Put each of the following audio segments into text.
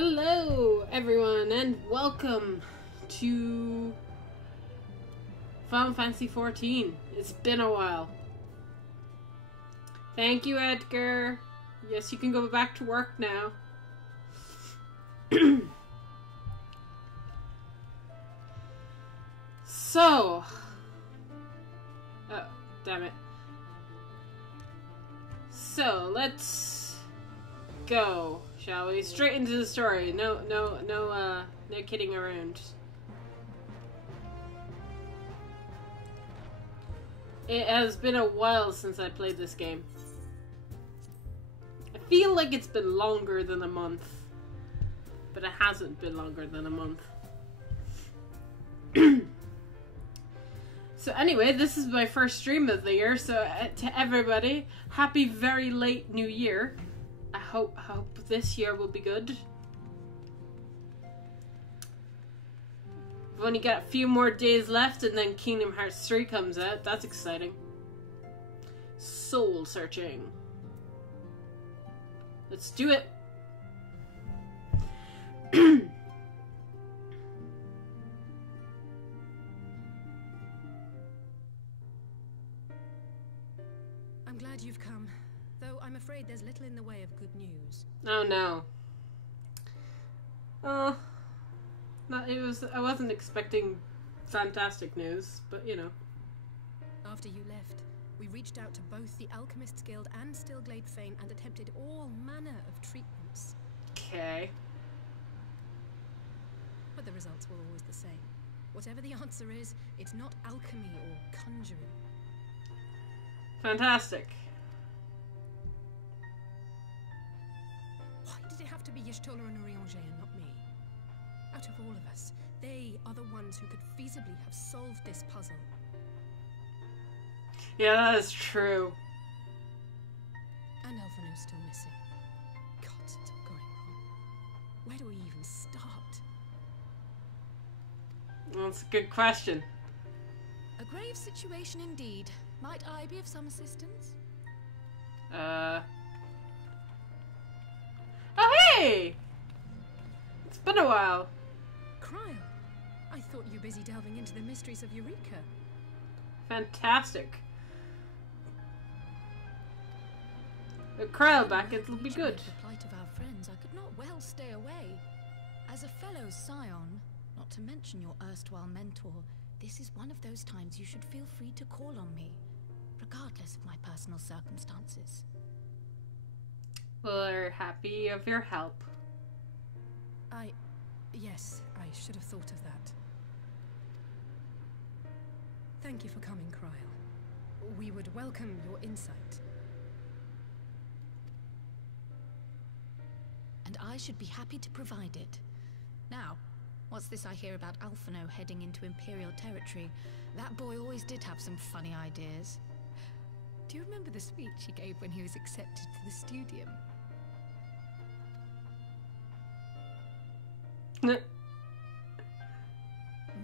Hello everyone and welcome to Final Fantasy XIV. It's been a while. Thank you, Edgar. Yes, you can go back to work now. So, oh, damn it. So, let's go, shall we? Straight into the story. No kidding around. It has been a while since I played this game. I feel like it's been longer than a month, but it hasn't been longer than a month. So anyway, this is my first stream of the year, so to everybody, happy very late New Year. I hope this year will be good. We've only got a few more days left and then Kingdom Hearts 3 comes out. That's exciting. Soul searching. Let's do it. I'm glad you've come, though I'm afraid there's little in the way of good news. Oh no. Oh. I wasn't expecting fantastic news, but you know. After you left, we reached out to both the Alchemists Guild and Stillglade Fane and attempted all manner of treatments. Okay. But the results were always the same. Whatever the answer is, it's not alchemy or conjuring. Fantastic. Why did it have to be Y'shtola and Urianger and not me? Out of all of us, they are the ones who could feasibly have solved this puzzle. Yeah, that is true. And Elphino's still missing. God, it's all going wrong. Where do we even start? Well, that's a good question. A grave situation indeed. Might I be of some assistance? Oh, hey! It's been a while. Cryle, I thought you were busy delving into the mysteries of Eureka. Fantastic. The crowd back, it'll be good. The plight of our friends, I could not well stay away. As a fellow scion, not to mention your erstwhile mentor, this is one of those times you should feel free to call on me, regardless of my personal circumstances. We're happy of your help. Yes, I should have thought of that. Thank you for coming, Cryle. We would welcome your insight. And I should be happy to provide it. Now, what's this I hear about Alphino heading into Imperial territory? That boy always did have some funny ideas. Do you remember the speech he gave when he was accepted to the Studium?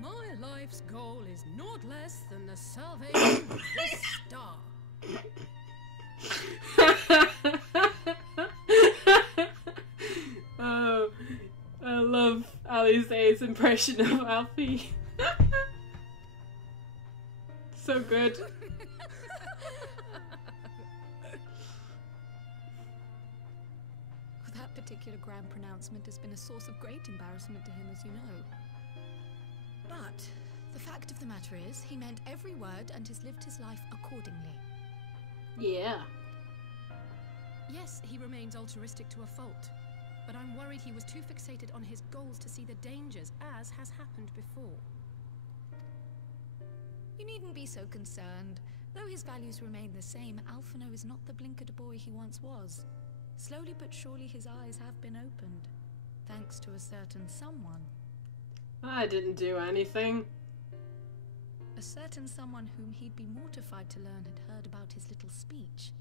My life's goal is naught less than the salvation of this star. Oh, I love Alice's impression of Alfie. So good. That particular grand pronouncement has been a source of great embarrassment to him, as you know. But the fact of the matter is, he meant every word and has lived his life accordingly. Yeah. Yes, he remains altruistic to a fault, but I'm worried he was too fixated on his goals to see the dangers, as has happened before. You needn't be so concerned. Though his values remain the same, Alphino is not the blinkered boy he once was. Slowly but surely his eyes have been opened, thanks to a certain someone. I didn't do anything. A certain someone whom he'd be mortified to learn had heard about his little speech.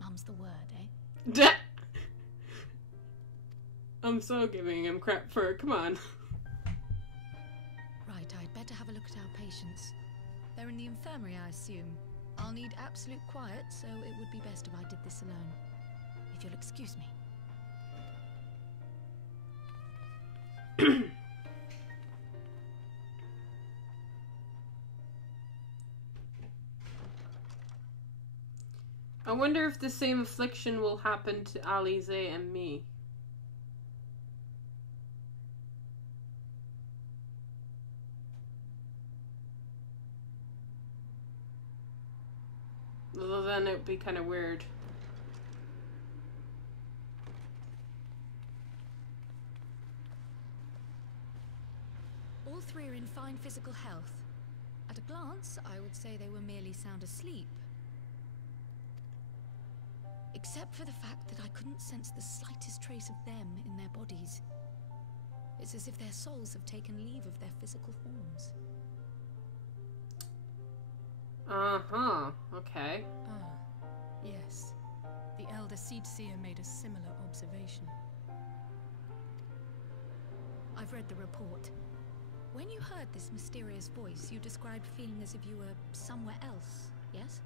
Mum's the word, eh? I'm so giving him crap for it. Come on. Right, I'd better have a look at our patients. They're in the infirmary, I assume. I'll need absolute quiet, so it would be best if I did this alone. If you'll excuse me. I wonder if the same affliction will happen to Alize and me. Although then it would be kind of weird. All three are in fine physical health. At a glance, I would say they were merely sound asleep. Except for the fact that I couldn't sense the slightest trace of them in their bodies. It's as if their souls have taken leave of their physical forms. Uh-huh, okay. Ah, yes. The Elder Seedseer made a similar observation. I've read the report. When you heard this mysterious voice, you described feeling as if you were somewhere else, yes?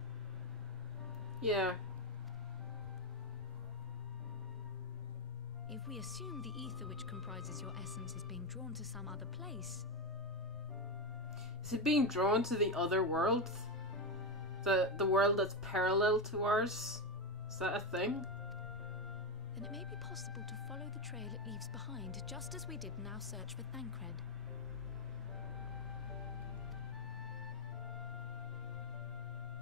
Yeah. If we assume the ether which comprises your essence is being drawn to some other place... Is it being drawn to the other world? The world that's parallel to ours? Is that a thing? Then it may be possible to follow the trail it leaves behind, just as we did in our search for Thancred.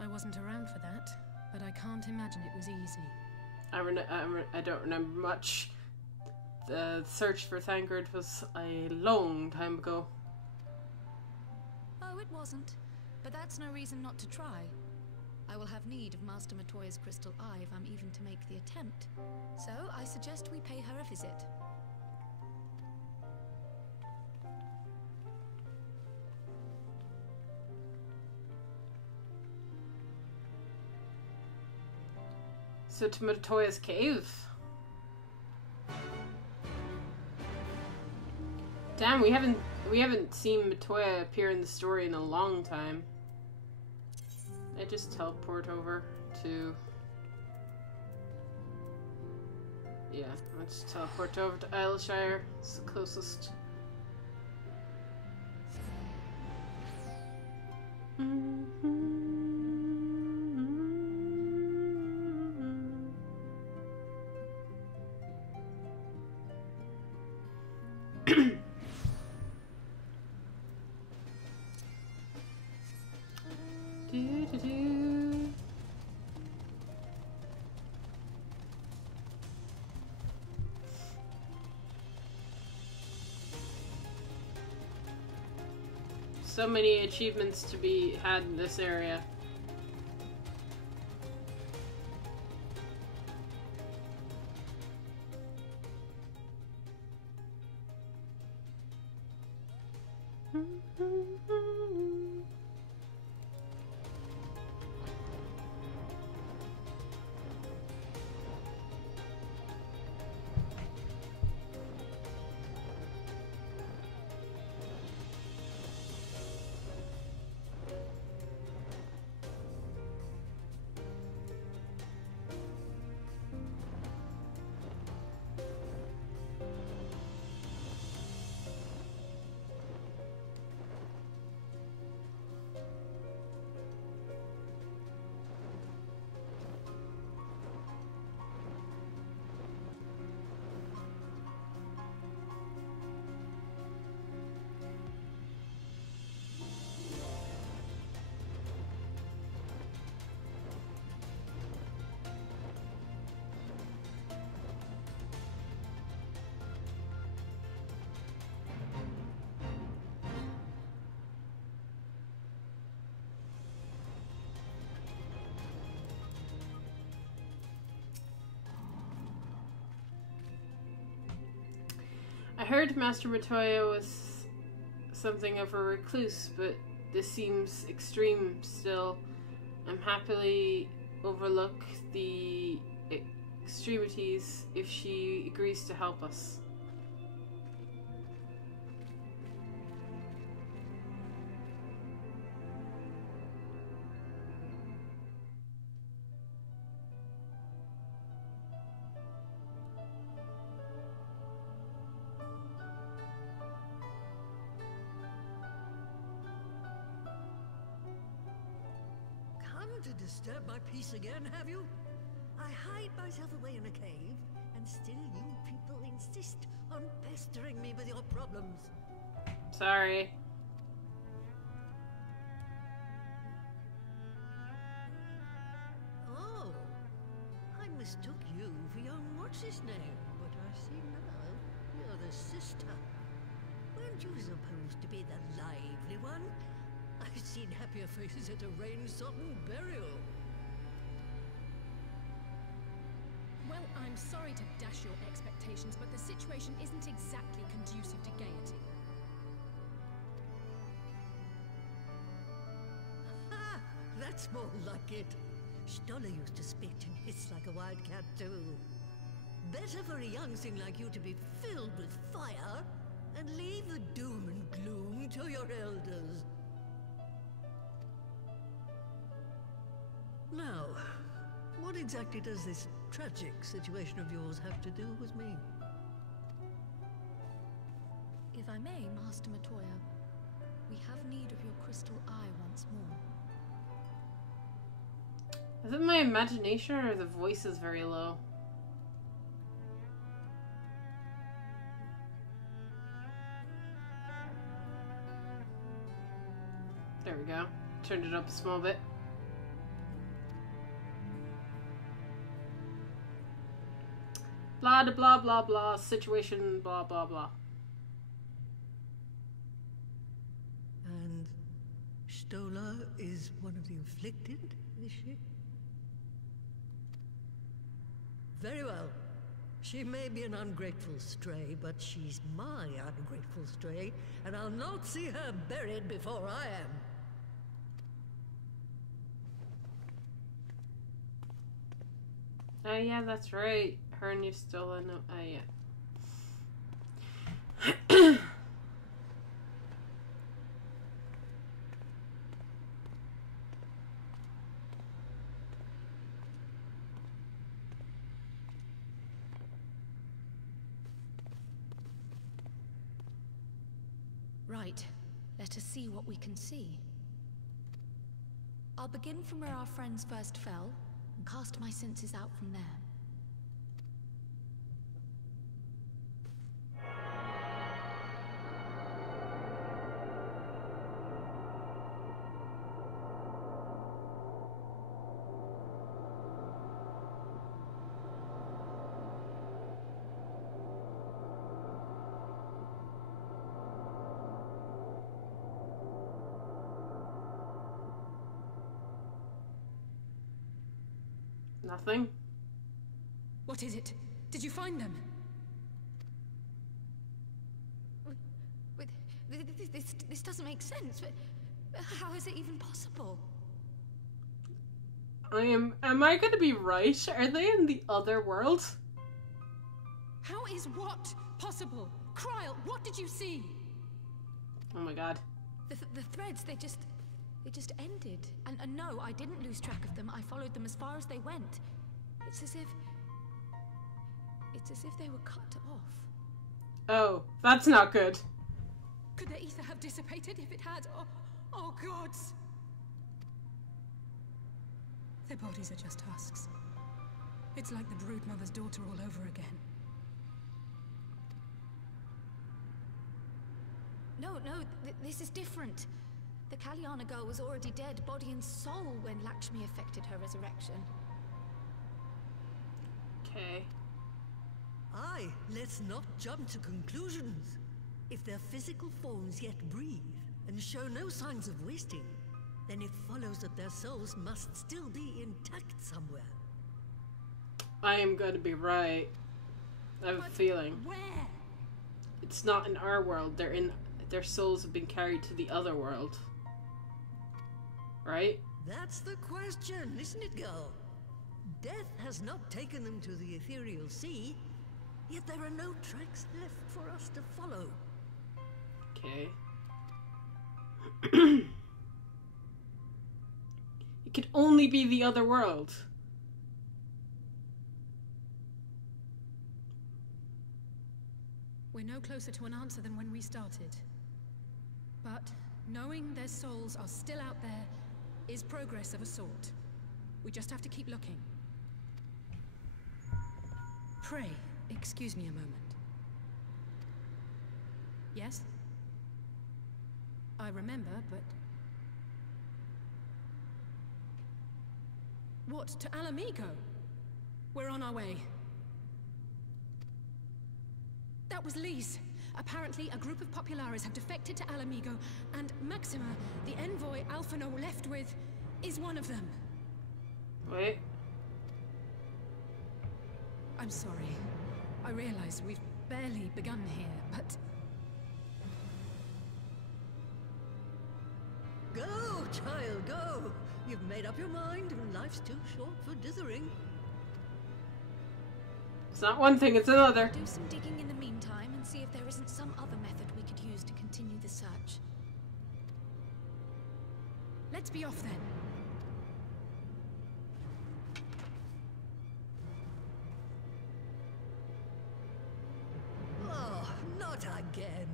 I wasn't around for that, but I can't imagine it was easy. I don't remember much. The search for Thancred was a long time ago. Oh, it wasn't. But that's no reason not to try. I will have need of Master Matoya's crystal eye if I'm even to make the attempt. So, I suggest we pay her a visit. So to Matoya's cave. Damn, we haven't seen Matoya appear in the story in a long time. I just teleport over to... Yeah, I just teleport over to Aylshire. It's the closest. So many achievements to be had in this area. I heard Master Matoya was something of a recluse, but this seems extreme still. I'm happily overlook the extremities if she agrees to help us. to disturb my peace again, have you? I hide myself away in a cave, and still you people insist on pestering me with your problems. Sorry. Oh, I mistook you for young what's-his-name, but I see now you're the sister. Weren't you supposed to be the lively one? I've seen happier faces at a rain-sodden burial. Well, I'm sorry to dash your expectations, but the situation isn't exactly conducive to gaiety. Ha! That's more like it. Stoller used to spit and hiss like a wildcat too. Better for a young thing like you to be filled with fire and leave the doom and gloom to your elders. Now, what exactly does this tragic situation of yours have to do with me? If I may, Master Matoya, we have need of your crystal eye once more. Is it my imagination or the voice is very low? There we go. Turned it up a small bit. Blah blah blah blah situation blah blah blah. And Stoller is one of the afflicted, is she? Very well. She may be an ungrateful stray, but she's my ungrateful stray, and I'll not see her buried before I am. Oh yeah, that's right. Her and you still know. Oh yeah. Right. Let us see what we can see. I'll begin from where our friends first fell, and cast my senses out from there. Nothing. What is it? Did you find them? This doesn't make sense. How is it even possible? Am I gonna be right? Are they in the other world? How is what possible? Kryl, what did you see? Oh my god. The threads, they just ended. And no, I didn't lose track of them. I followed them as far as they went. It's as if they were cut off. Oh, that's not good. Could their ether have dissipated if it had? Oh gods! Their bodies are just husks. It's like the broodmother's daughter all over again. No, this is different. The Kalyana girl was already dead, body and soul, when Lakshmi effected her resurrection. Okay. Aye, let's not jump to conclusions. If their physical forms yet breathe and show no signs of wasting, then it follows that their souls must still be intact somewhere. I am going to be right. I have a feeling. Where? It's not in our world. Their souls have been carried to the other world. Right? That's the question, isn't it, girl? Death has not taken them to the ethereal sea, yet there are no tracks left for us to follow. Okay. It could only be the other world. We're no closer to an answer than when we started. But knowing their souls are still out there is progress of a sort. We just have to keep looking. Pray, excuse me a moment. Yes? I remember, but... What, to Alamigo? We're on our way. That was Lise. Apparently, a group of Populares have defected to Alamigo, and Maxima, the envoy Alphino left with, is one of them. Wait. I'm sorry. I realize we've barely begun here, but... Go, child, go! You've made up your mind, and life's too short for dithering. It's not one thing, it's another. Do some digging in the meantime and see if there isn't some other method we could use to continue the search. Let's be off then. Oh, not again.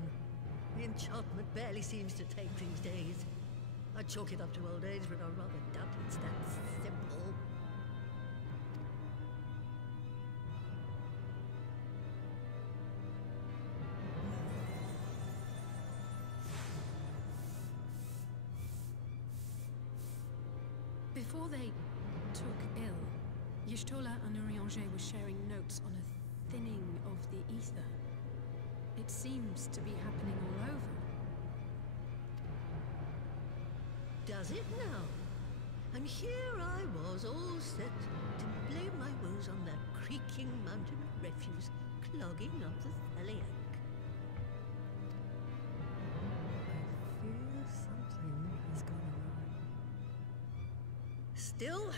The enchantment barely seems to take these days. I chalk it up to old age, but I rather doubt it's that simple. Before they took ill, Y'shtola and Urianger were sharing notes on a thinning of the ether. It seems to be happening all over. Does it now? And here I was, all set to blame my woes on that creaking mountain of refuse clogging up the Thaliac. I fear something has gone awry. Still,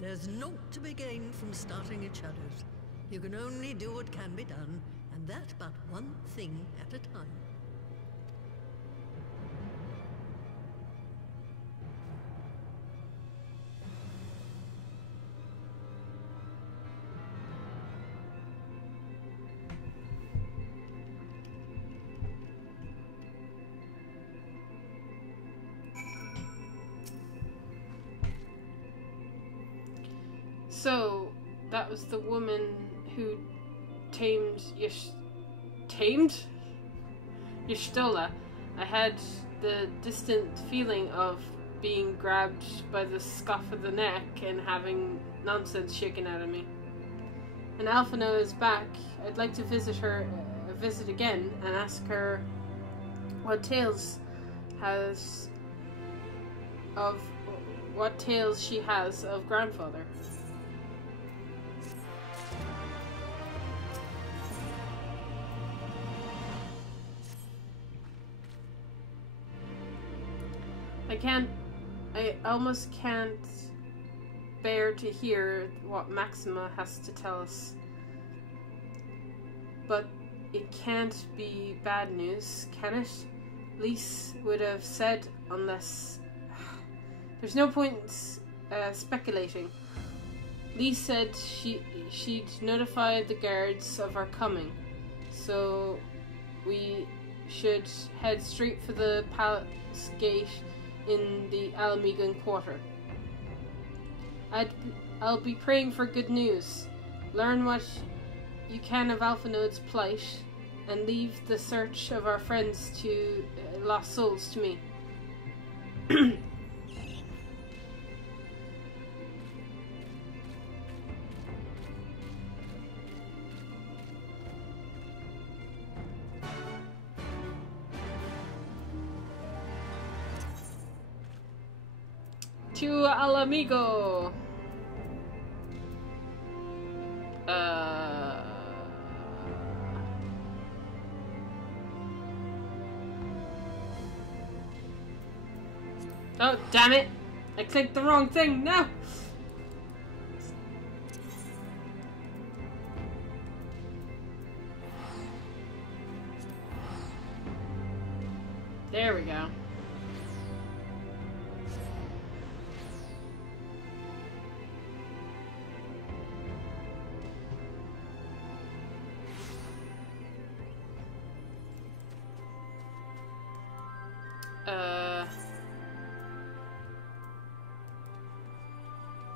there's naught to be gained from starting at shadows. You can only do what can be done, and that but one thing at a time. So, that was the woman who tamed Y'shtola. I had the distant feeling of being grabbed by the scuff of the neck and having nonsense shaken out of me. And Alphino is back. I'd like to visit again and ask her what tales she has of grandfather. I almost can't bear to hear what Maxima has to tell us. But it can't be bad news, can it? Lise would have said, unless... There's no point speculating. Lise said she'd notified the guards of our coming, so we should head straight for the palace gate in the Alamigan quarter. I'll be praying for good news. Learn what you can of Alphinode's plight, and leave the search of our friends to lost souls to me. To Alamigo. Oh, damn it! I clicked the wrong thing. No. There we go.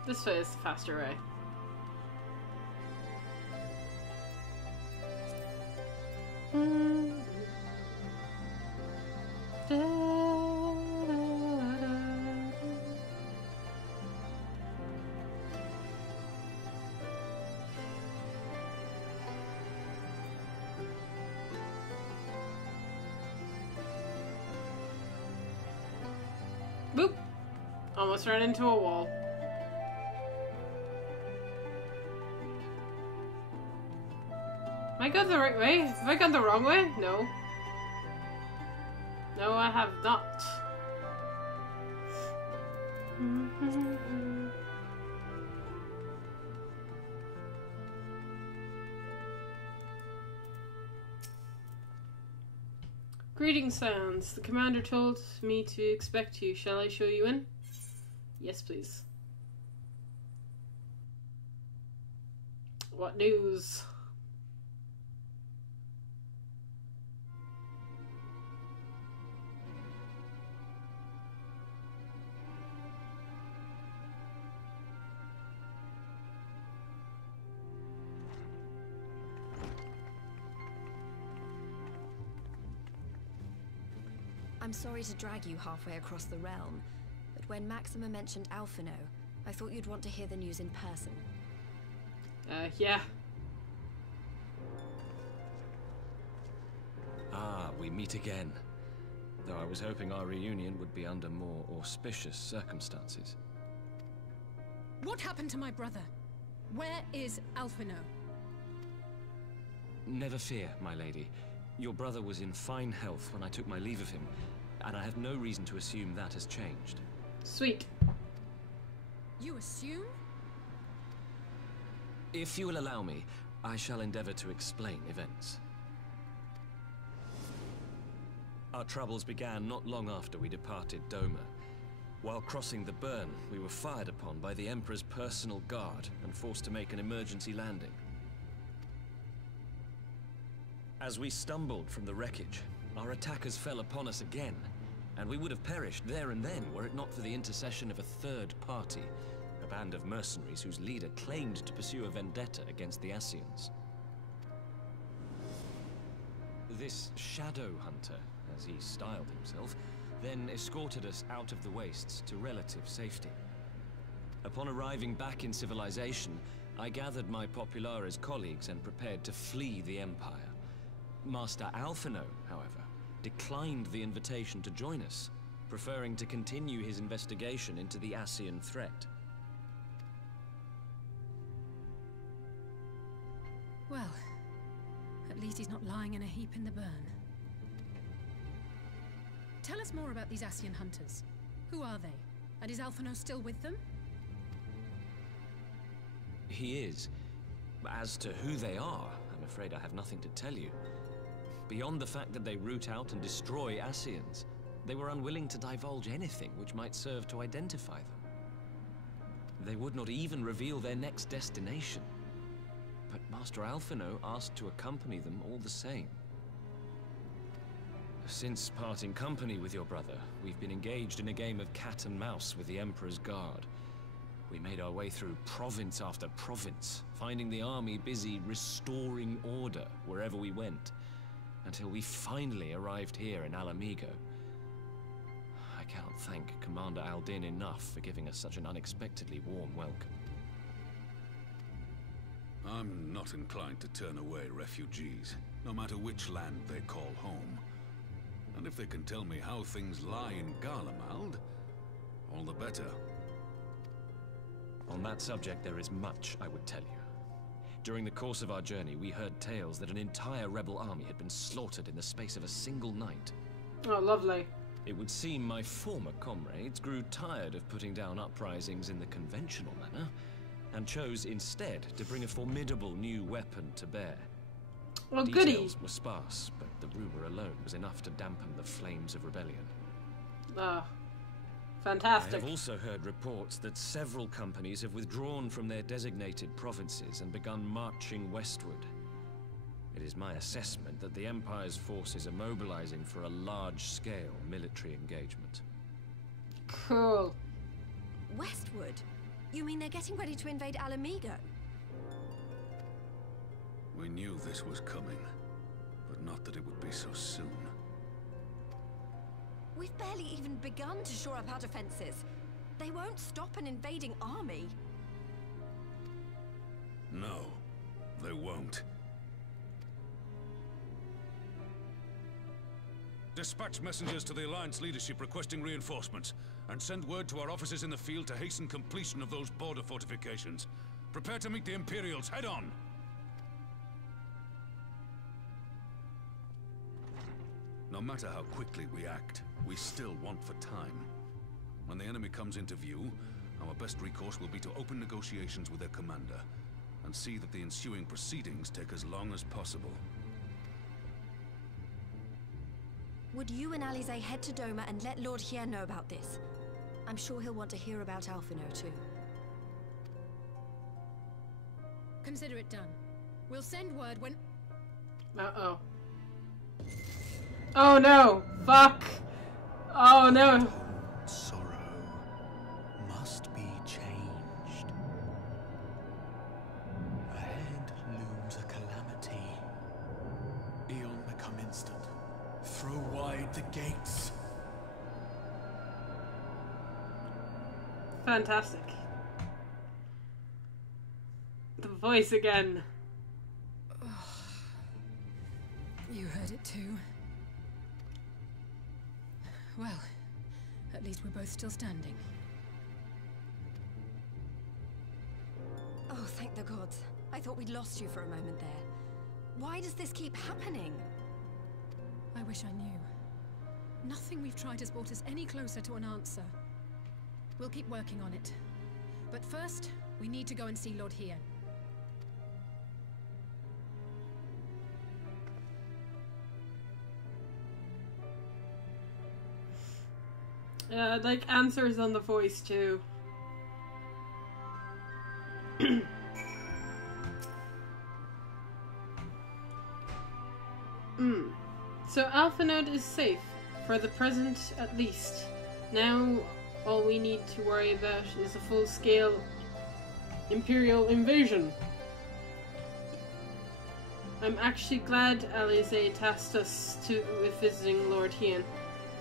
This way is the faster way. Boop! Almost ran into a wall. Have I gone the right way? Have I gone the wrong way? No. No, I have not. Greetings, Sounds. The commander told me to expect you. Shall I show you in? Yes, please. What news? I'm sorry to drag you halfway across the realm, but when Maxima mentioned Alphino, I thought you'd want to hear the news in person. Yeah. Ah, we meet again. Though I was hoping our reunion would be under more auspicious circumstances. What happened to my brother? Where is Alphino? Never fear, my lady. Your brother was in fine health when I took my leave of him, and I have no reason to assume that has changed. Sweet. You assume? If you will allow me, I shall endeavor to explain events. Our troubles began not long after we departed Doma. While crossing the burn, we were fired upon by the Emperor's personal guard and forced to make an emergency landing. As we stumbled from the wreckage, our attackers fell upon us again, and we would have perished there and then were it not for the intercession of a third party, a band of mercenaries whose leader claimed to pursue a vendetta against the Ascians. This shadow hunter, as he styled himself, then escorted us out of the wastes to relative safety. Upon arriving back in civilization, I gathered my Populares colleagues and prepared to flee the Empire. Master Alphino, however, declined the invitation to join us, preferring to continue his investigation into the Ascian threat. Well, at least he's not lying in a heap in the burn. Tell us more about these Ascian hunters. Who are they? And is Alphino still with them? He is. As to who they are, I'm afraid I have nothing to tell you. Beyond the fact that they root out and destroy Ascians, they were unwilling to divulge anything which might serve to identify them. They would not even reveal their next destination. But Master Alphino asked to accompany them all the same. Since parting company with your brother, we've been engaged in a game of cat and mouse with the Emperor's guard. We made our way through province after province, finding the army busy restoring order wherever we went, until we finally arrived here in Alamigo. I cannot thank Commander Aldin enough for giving us such an unexpectedly warm welcome. I'm not inclined to turn away refugees, no matter which land they call home. And if they can tell me how things lie in Garlemald, all the better. On that subject, there is much I would tell you. During the course of our journey, we heard tales that an entire rebel army had been slaughtered in the space of a single night. Oh, lovely. It would seem my former comrades grew tired of putting down uprisings in the conventional manner, and chose instead to bring a formidable new weapon to bear. Well, goody. Details were sparse, but the rumor alone was enough to dampen the flames of rebellion. Ah, I fantastic. have also heard reports that several companies have withdrawn from their designated provinces and begun marching westward. It is my assessment that the Empire's forces are mobilizing for a large-scale military engagement. Cool. Westward? You mean they're getting ready to invade Alamigo? We knew this was coming, but not that it would be so soon. We've barely even begun to shore up our defenses. They won't stop an invading army. No, they won't. Dispatch messengers to the Alliance leadership requesting reinforcements, and send word to our officers in the field to hasten completion of those border fortifications. Prepare to meet the Imperials head on! No matter how quickly we act, we still want for time. When the enemy comes into view, our best recourse will be to open negotiations with their commander, and see that the ensuing proceedings take as long as possible. Would you and Alize head to Doma and let Lord Hien know about this? I'm sure he'll want to hear about Alphino too. Consider it done. We'll send word when... Uh-oh. Oh no! Fuck! Oh no! Sorrow must be changed. Ahead looms a calamity. Eon become instant. Throw wide the gates. Fantastic. The voice again. You heard it too. Well, at least we're both still standing. Oh, thank the gods. I thought we'd lost you for a moment there. Why does this keep happening? I wish I knew. Nothing we've tried has brought us any closer to an answer. We'll keep working on it. But first, we need to go and see Lord Hien. I'd like answers on the voice too. So Alphanode is safe, for the present at least. Now all we need to worry about is a full-scale Imperial invasion. I'm actually glad Alize tasked us with visiting Lord Hien.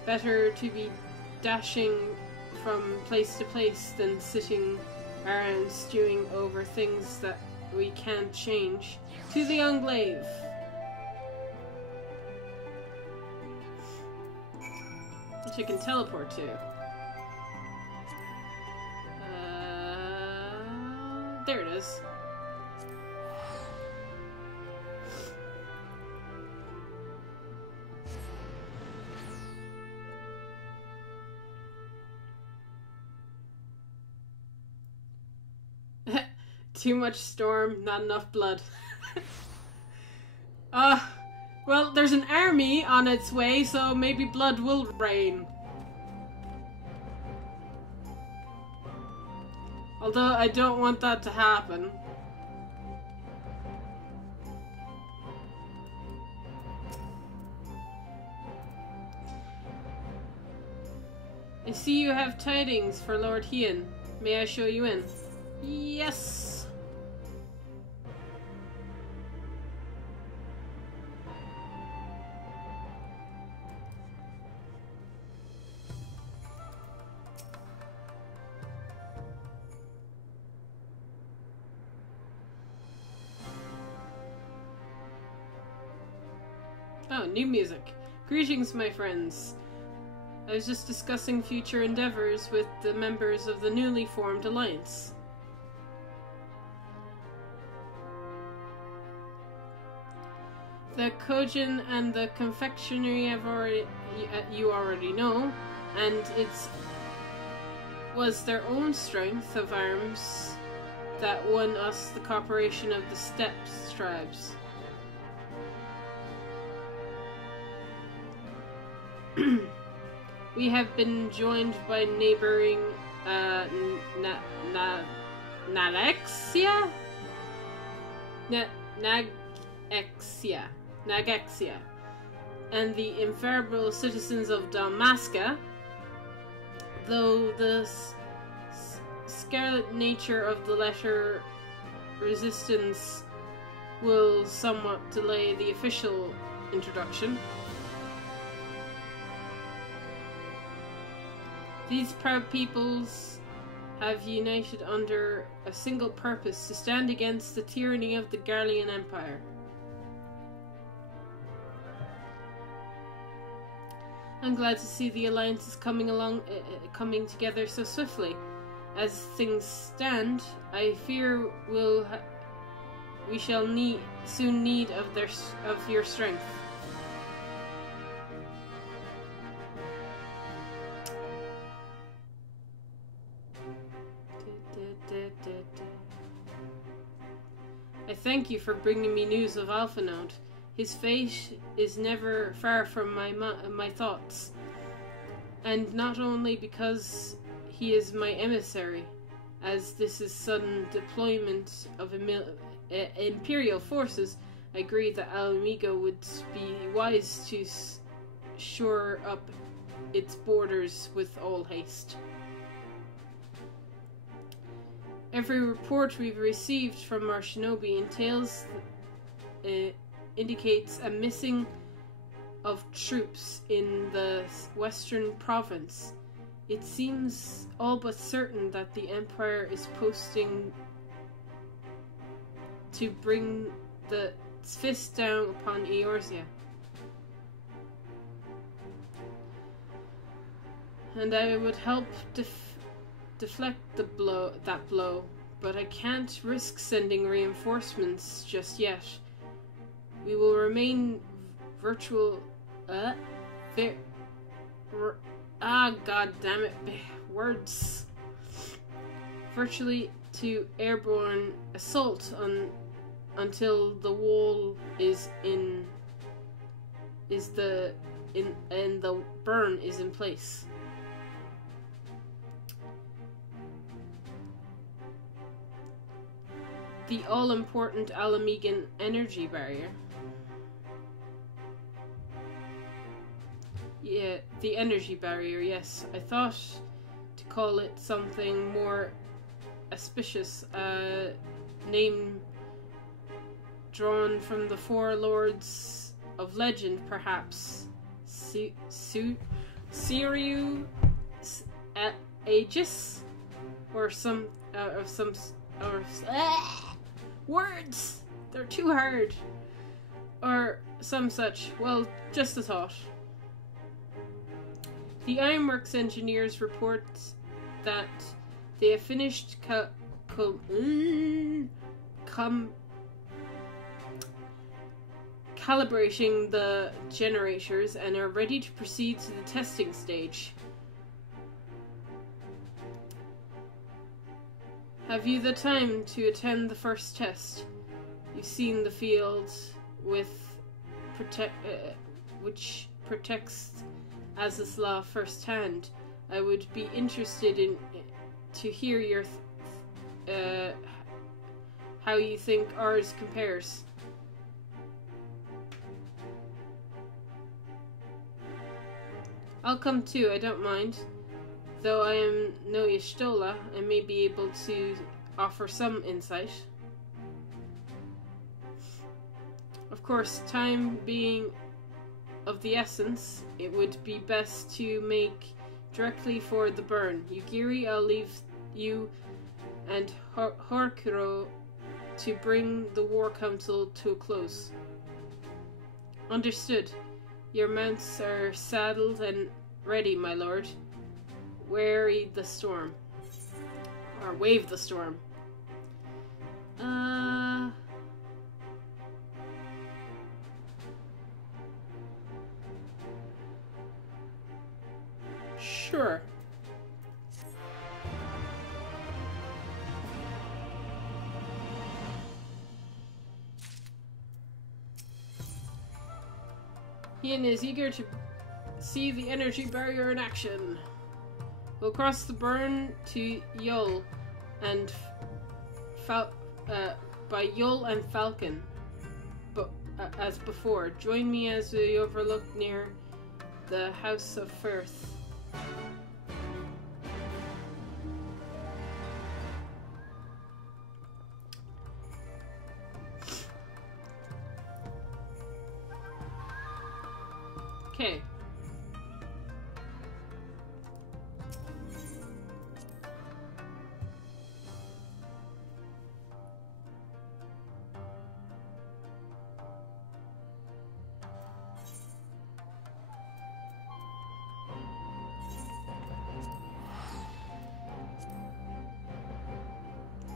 Better to be dashing from place to place than sitting around stewing over things that we can't change. To the Enclave! Which I can teleport to. There it is. Too much storm, not enough blood. Well, there's an army on its way, so maybe blood will rain. Although I don't want that to happen. I see you have tidings for Lord Hien. May I show you in? Yes! Oh, new music. Greetings, my friends. I was just discussing future endeavors with the members of the newly formed alliance. The Kojin and the confectionery you already know, and it was their own strength of arms that won us the cooperation of the Steppes tribes. We have been joined by neighboring Nagexia, and the inferior citizens of Dalmasca, though the scarlet nature of the letter resistance will somewhat delay the official introduction. These proud peoples have united under a single purpose: to stand against the tyranny of the Garlean Empire. I'm glad to see the alliance is coming together so swiftly. As things stand, I fear we shall soon need of your strength. I thank you for bringing me news of Alphinaud. His fate is never far from my thoughts, and not only because he is my emissary, as this is sudden deployment of Imperial forces. I agree that Alamigo would be wise to shore up its borders with all haste. Every report we've received from our shinobi indicates a missing of troops in the western province. It seems all but certain that the Empire is posting to bring the fist down upon Eorzea. And I would help deflect that blow, but I can't risk sending reinforcements just yet. We will remain god damn it, words. Virtually to airborne assault until the wall and the burn is in place. The all-important Alamigan energy barrier. Yeah, the energy barrier, yes. I thought to call it something more auspicious, name drawn from the four lords of legend, perhaps. Siriu Aegis? Or some words! They're too hard. Or some such. Well, just a thought. The Ironworks engineers report that they have finished calibrating the generators and are ready to proceed to the testing stage. Have you the time to attend the first test? You've seen the field which protects Azislaw firsthand. I would be interested to hear your how you think ours compares. I'll come too, I don't mind. Though I am no Y'shtola, I may be able to offer some insight. Of course, time being of the essence, it would be best to make directly for the burn. Yugiri, I'll leave you and Horkuro to bring the War Council to a close. Understood. Your mounts are saddled and ready, my lord. Wary the storm. Or wave the storm. Sure. Ian is eager to see the energy barrier in action. We'll cross the burn to Yul and by Yul and Falcon, but as before. Join me as we overlook near the House of Firth. Okay.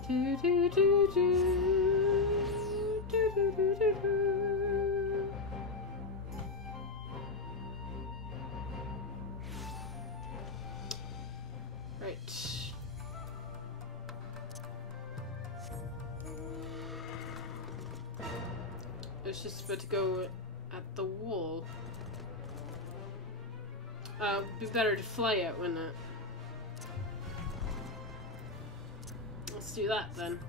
Do, do, do, do. Do, do, do, do, do. Right. I was just about to go at the wall. It'd be better to fly it, wouldn't it? Let's do that then.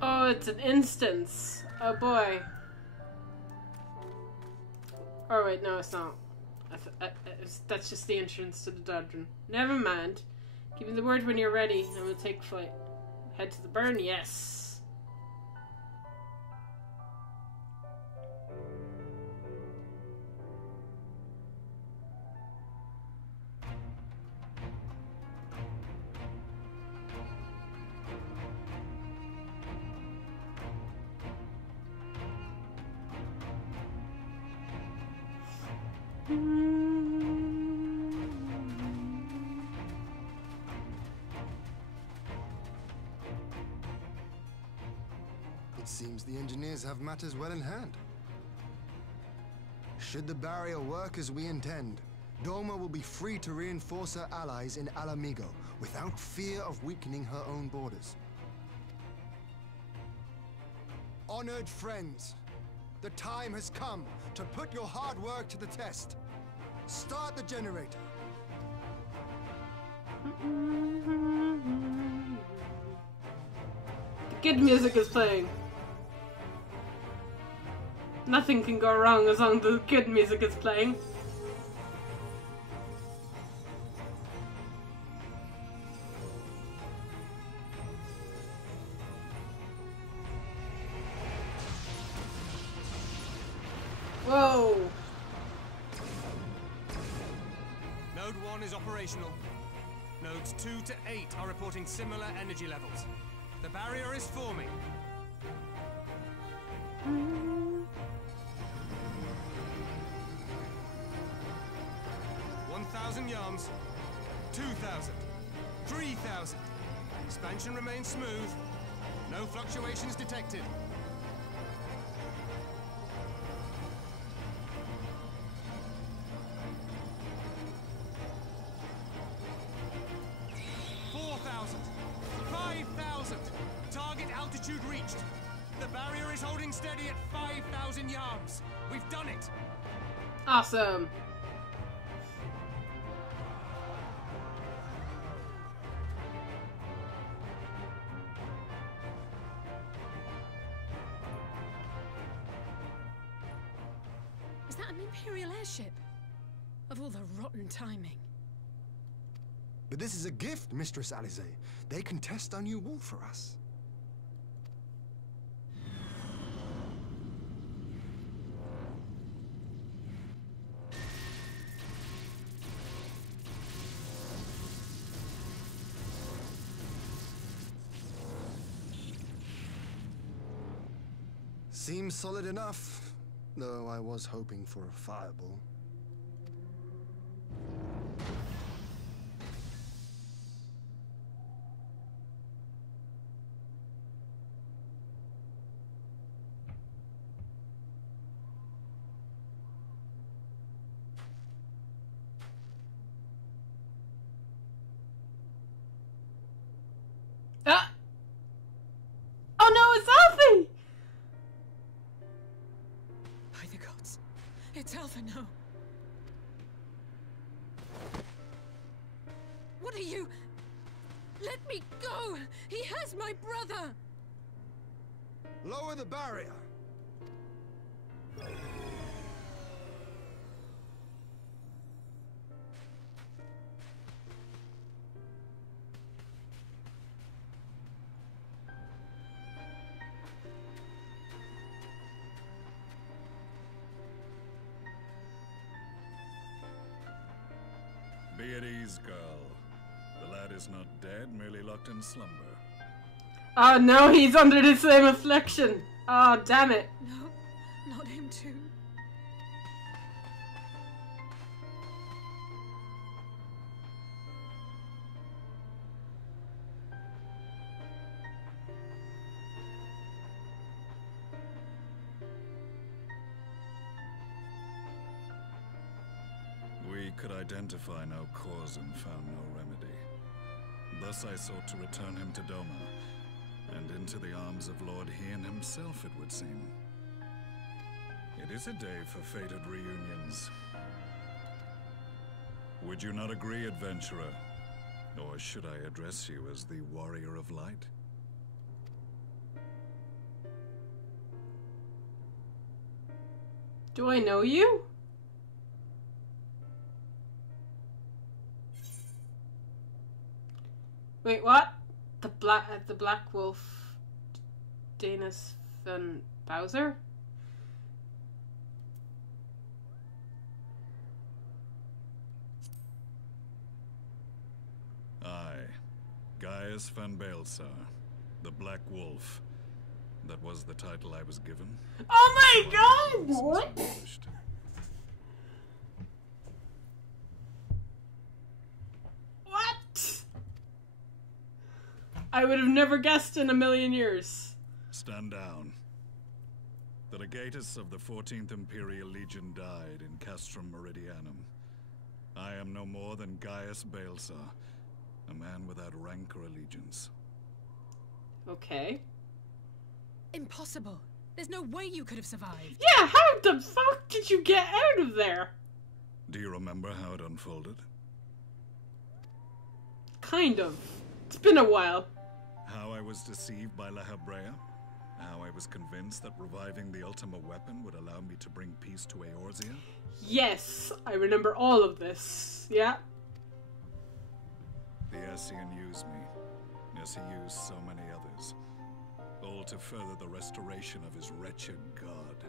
Oh, it's an instance. Oh boy. Oh wait, no, it's not. That's just the entrance to the dungeon. Never mind. Give me the word when you're ready, and we'll take flight. Head to the burn? Yes. It seems the engineers have matters well in hand. Should the barrier work as we intend, Doma will be free to reinforce her allies in Alamigo without fear of weakening her own borders. Honored friends, the time has come to put your hard work to the test. Start the generator. The good music is playing. Nothing can go wrong as long as the good music is playing. Whoa! Node 1 is operational. Nodes 2 to 8 are reporting similar energy levels. The barrier is forming. 1,000 yards, 2,000, 3,000. Expansion remains smooth. No fluctuations detected. Target altitude reached. The barrier is holding steady at 5,000 yards. We've done it. Awesome. Is that an Imperial airship? Of all the rotten timing. But this is a gift, Mistress Alize. They can test our new wall for us. Seems solid enough, though I was hoping for a fireball. Oh no, it's Alfie! By the gods, it's Alphino. What are you? Let me go! He has my brother! Lower the barrier! Be at ease, girl. The lad is not dead, merely locked in slumber. Oh no, he's under the same affliction. Oh, damn it. No, not him too. We could identify no cause and found no remedy. Thus I sought to return him to Doma, and into the arms of Lord Hien himself, it would seem. It is a day for fated reunions. Would you not agree, adventurer? Or should I address you as the Warrior of Light? Do I know you? Wait, what? The Black Wolf, Danis van Bowser? Aye, Gaius van Baelsar, the Black Wolf. That was the title I was given. Oh my god! What? What? I would have never guessed in a million years. Stand down. The legatus of the 14th Imperial Legion died in Castrum Meridianum. I am no more than Gaius Baelsar, a man without rank or allegiance. Okay. Impossible. There's no way you could have survived. Yeah, how the fuck did you get out of there? Do you remember how it unfolded? Kind of. It's been a while. How I was deceived by La Habrea? How I was convinced that reviving the Ultima weapon would allow me to bring peace to Eorzea? Yes, I remember all of this. Yeah. The Ascian used me, as he used so many others, all to further the restoration of his wretched god.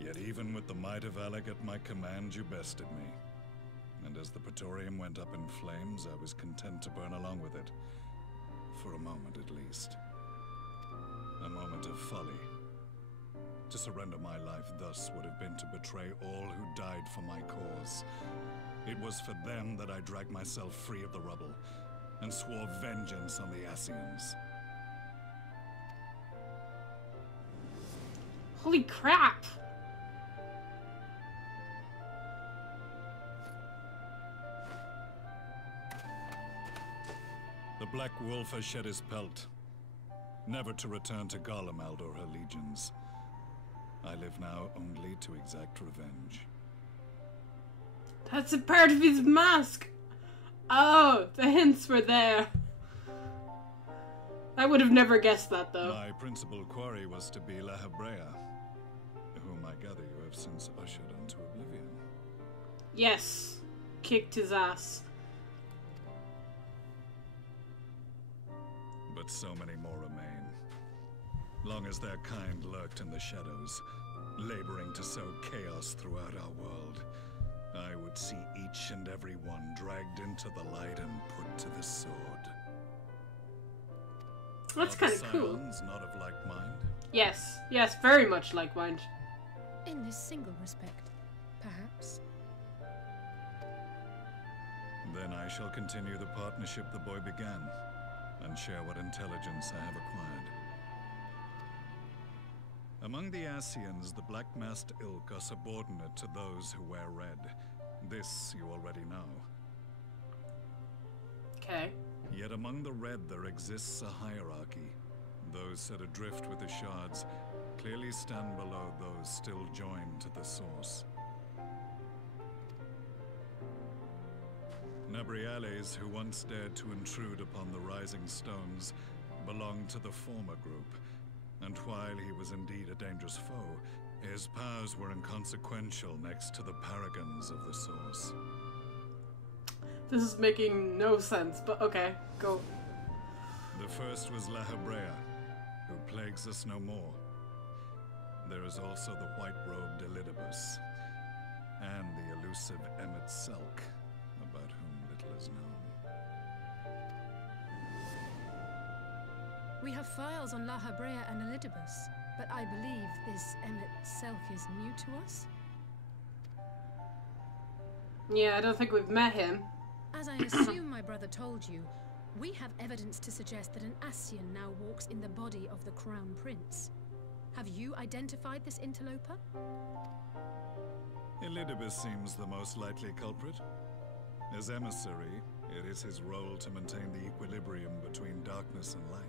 Yet even with the might of Alec at my command, you bested me. And as the Praetorium went up in flames, I was content to burn along with it. For a moment at least. A moment of folly. To surrender my life thus would have been to betray all who died for my cause. It was for them that I dragged myself free of the rubble, and swore vengeance on the Ascians. Holy crap! The Black Wolf has shed his pelt, never to return to Garlemald or her legions. I live now only to exact revenge. That's a part of his mask! Oh, the hints were there. I would have never guessed that, though. My principal quarry was to be La Habrea, whom I gather you have since ushered into oblivion. Yes. Kicked his ass. But so many more remain. Long as their kind lurked in the shadows, laboring to sow chaos throughout our world, I would see each and every one dragged into the light and put to the sword. That's kind of cool. Not of like mind? Yes, yes, very much like mind. In this single respect, perhaps. Then I shall continue the partnership the boy began, and share what intelligence I have acquired. Among the Ascians, the Black-Masked Ilk are subordinate to those who wear red. This you already know. Okay. Yet among the red there exists a hierarchy. Those set adrift with the shards clearly stand below those still joined to the source. Nabriales, who once dared to intrude upon the Rising Stones, belonged to the former group, And while he was indeed a dangerous foe, his powers were inconsequential next to the paragons of the Source. This is making no sense, but okay, go. The first was La Hebrea, who plagues us no more. There is also the white-robed Elidibus, and the elusive Emmet Selk, about whom little is known. We have files on La Hebrea and Elidibus, but I believe this Emmet Selk is new to us? Yeah, I don't think we've met him. As I assume my brother told you, we have evidence to suggest that an Ascian now walks in the body of the Crown Prince. Have you identified this interloper? Elidibus seems the most likely culprit. As emissary, it is his role to maintain the equilibrium between darkness and light.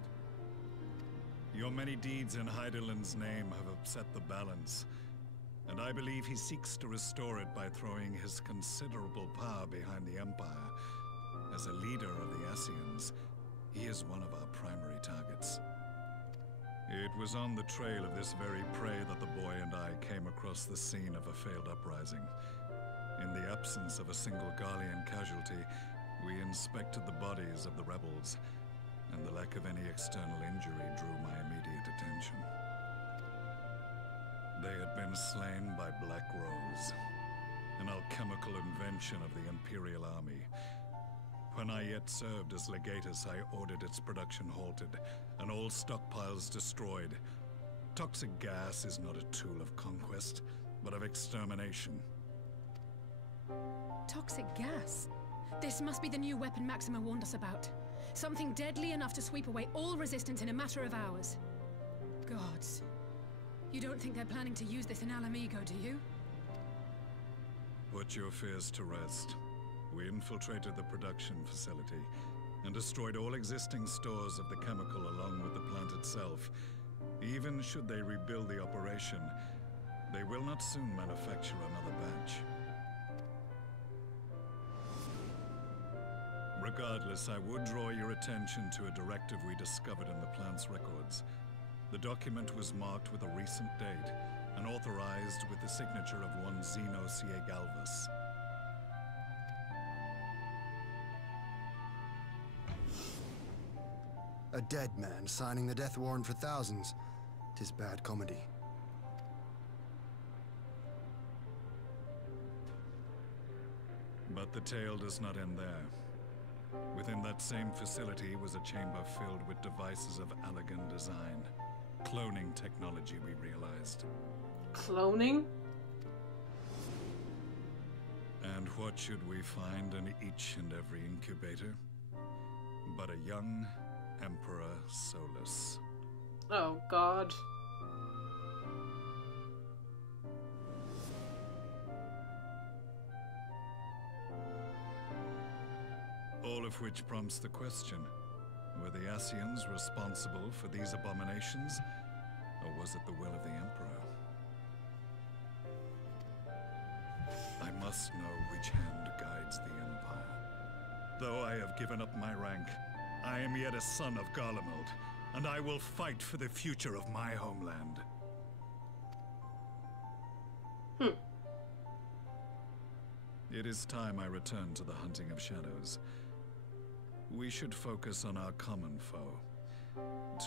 Your many deeds in Hydaelyn's name have upset the balance, and I believe he seeks to restore it by throwing his considerable power behind the Empire. As a leader of the Ascians, he is one of our primary targets. It was on the trail of this very prey that the boy and I came across the scene of a failed uprising. In the absence of a single Garlean casualty, we inspected the bodies of the rebels, and the lack of any external injury drew my immediate attention. They had been slain by Black Rose, an alchemical invention of the Imperial Army. When I yet served as legatus, I ordered its production halted, and all stockpiles destroyed. Toxic gas is not a tool of conquest, but of extermination. Toxic gas? This must be the new weapon Maxima warned us about. Something deadly enough to sweep away all resistance in a matter of hours. Gods. You don't think they're planning to use this in Alamigo, do you? Put your fears to rest. We infiltrated the production facility and destroyed all existing stores of the chemical along with the plant itself. Even should they rebuild the operation, they will not soon manufacture another batch. Regardless, I would draw your attention to a directive we discovered in the plant's records. The document was marked with a recent date and authorized with the signature of one Zeno Ciegalvis. A dead man signing the death warrant for thousands. 'Tis bad comedy. But the tale does not end there. Within that same facility was a chamber filled with devices of elegant design. Cloning technology, we realized. Cloning? And what should we find in each and every incubator? But a young Emperor Solus. Oh, God. All of which prompts the question, were the Ascians responsible for these abominations, or was it the will of the Emperor? I must know which hand guides the Empire. Though I have given up my rank, I am yet a son of Garlemald, and I will fight for the future of my homeland. It is time I return to the hunting of shadows. We should focus on our common foe.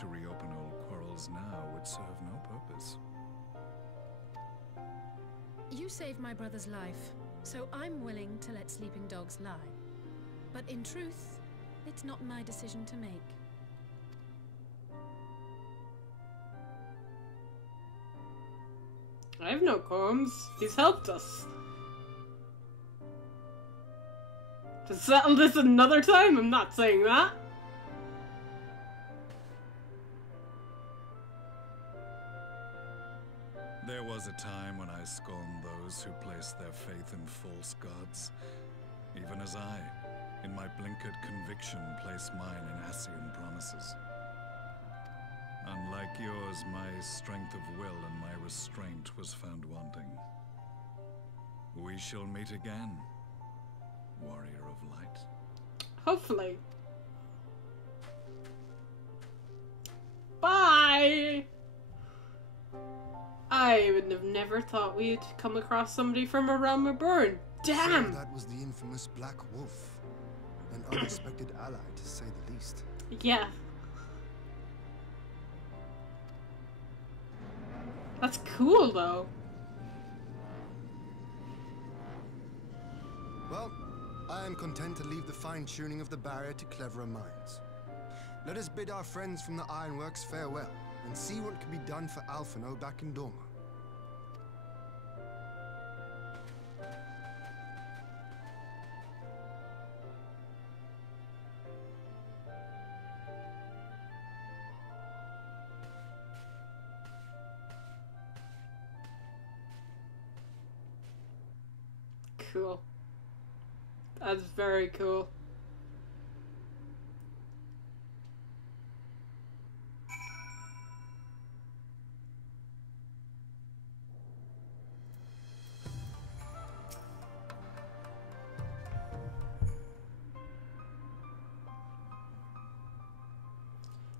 To reopen old quarrels now would serve no purpose. You saved my brother's life, so I'm willing to let sleeping dogs lie. But in truth, it's not my decision to make. I have no qualms. He's helped us. To settle this another time? I'm not saying that. There was a time when I scorned those who placed their faith in false gods. Even as I, in my blinkered conviction, place mine in Ascian promises. Unlike yours, my strength of will and my restraint was found wanting. We shall meet again, warrior of light. Hopefully. Bye! never thought we'd come across somebody from a realm reborn. Damn! So that was the infamous Black Wolf. An unexpected ally, to say the least. Yeah. That's cool, though. Well, I am content to leave the fine-tuning of the barrier to cleverer minds. Let us bid our friends from the Ironworks farewell, and see what can be done for Alphino back in Dorma. Cool. That's very cool.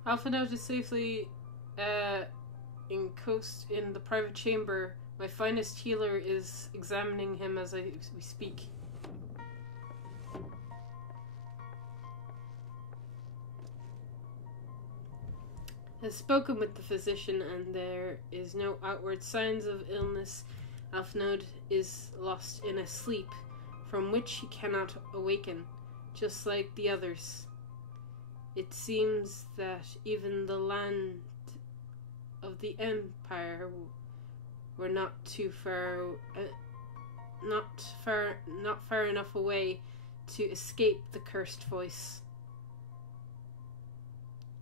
Alphino is safely encoased in the private chamber. My finest healer is examining him as we speak. Has spoken with the physician, and there is no outward signs of illness. Alphino is lost in a sleep from which he cannot awaken, just like the others. It seems that even the land of the Empire were not far enough away to escape the cursed voice.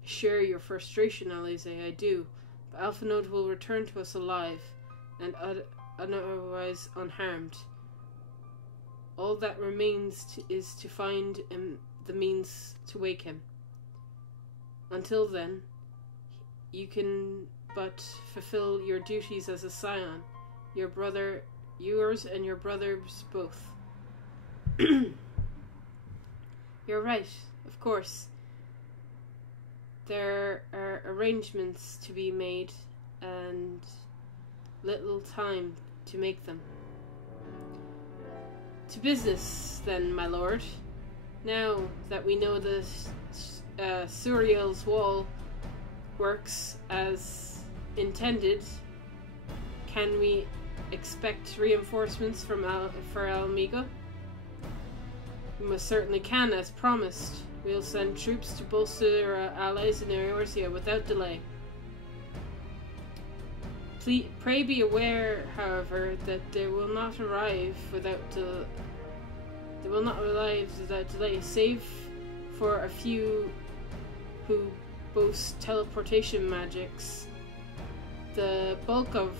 Share your frustration, Alize, I do, but Alphino will return to us alive and otherwise unharmed. All that remains is to find the means to wake him. Until then, you can but fulfill your duties as a scion, yours and your brothers both. You're right, of course. There are arrangements to be made, and little time to make them. To business, then, my lord. Now that we know the Suriel's wall works as intended, can we expect reinforcements for Alamigo? We most certainly can, as promised. We'll send troops to bolster our allies in Eorzea without delay. Pray be aware, however, that they will not arrive without delay, save for a few who boast teleportation magics. The bulk of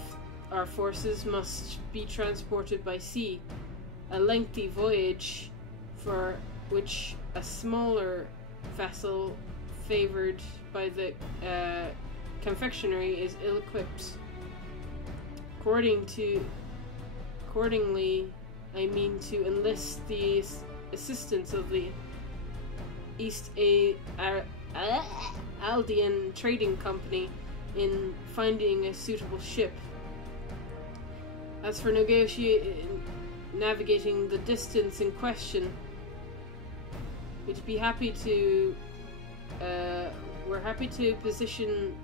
our forces must be transported by sea, a lengthy voyage for which a smaller vessel favored by the confectionery is ill-equipped. Accordingly, I mean to enlist the assistance of the East Aldean Trading Company in finding a suitable ship. As for navigating the distance in question, we'd be happy to. We're happy to position.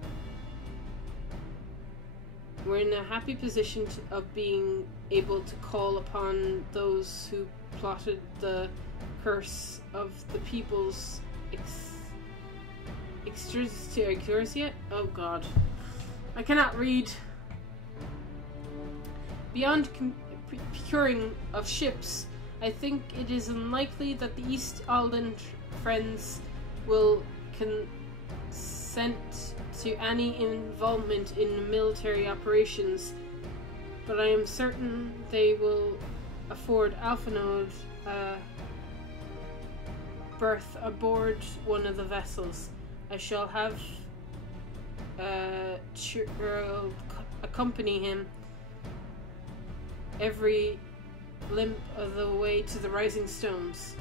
We're in a happy position of being able to call upon those who plotted the curse of the people's Eorzea? Oh god. I cannot read. Beyond procuring of ships, I think it is unlikely that the East Alden friends will consent to any involvement in military operations, but I am certain they will afford Alphino berth aboard one of the vessels. I shall have accompany him every limp of the way to the Rising Stones.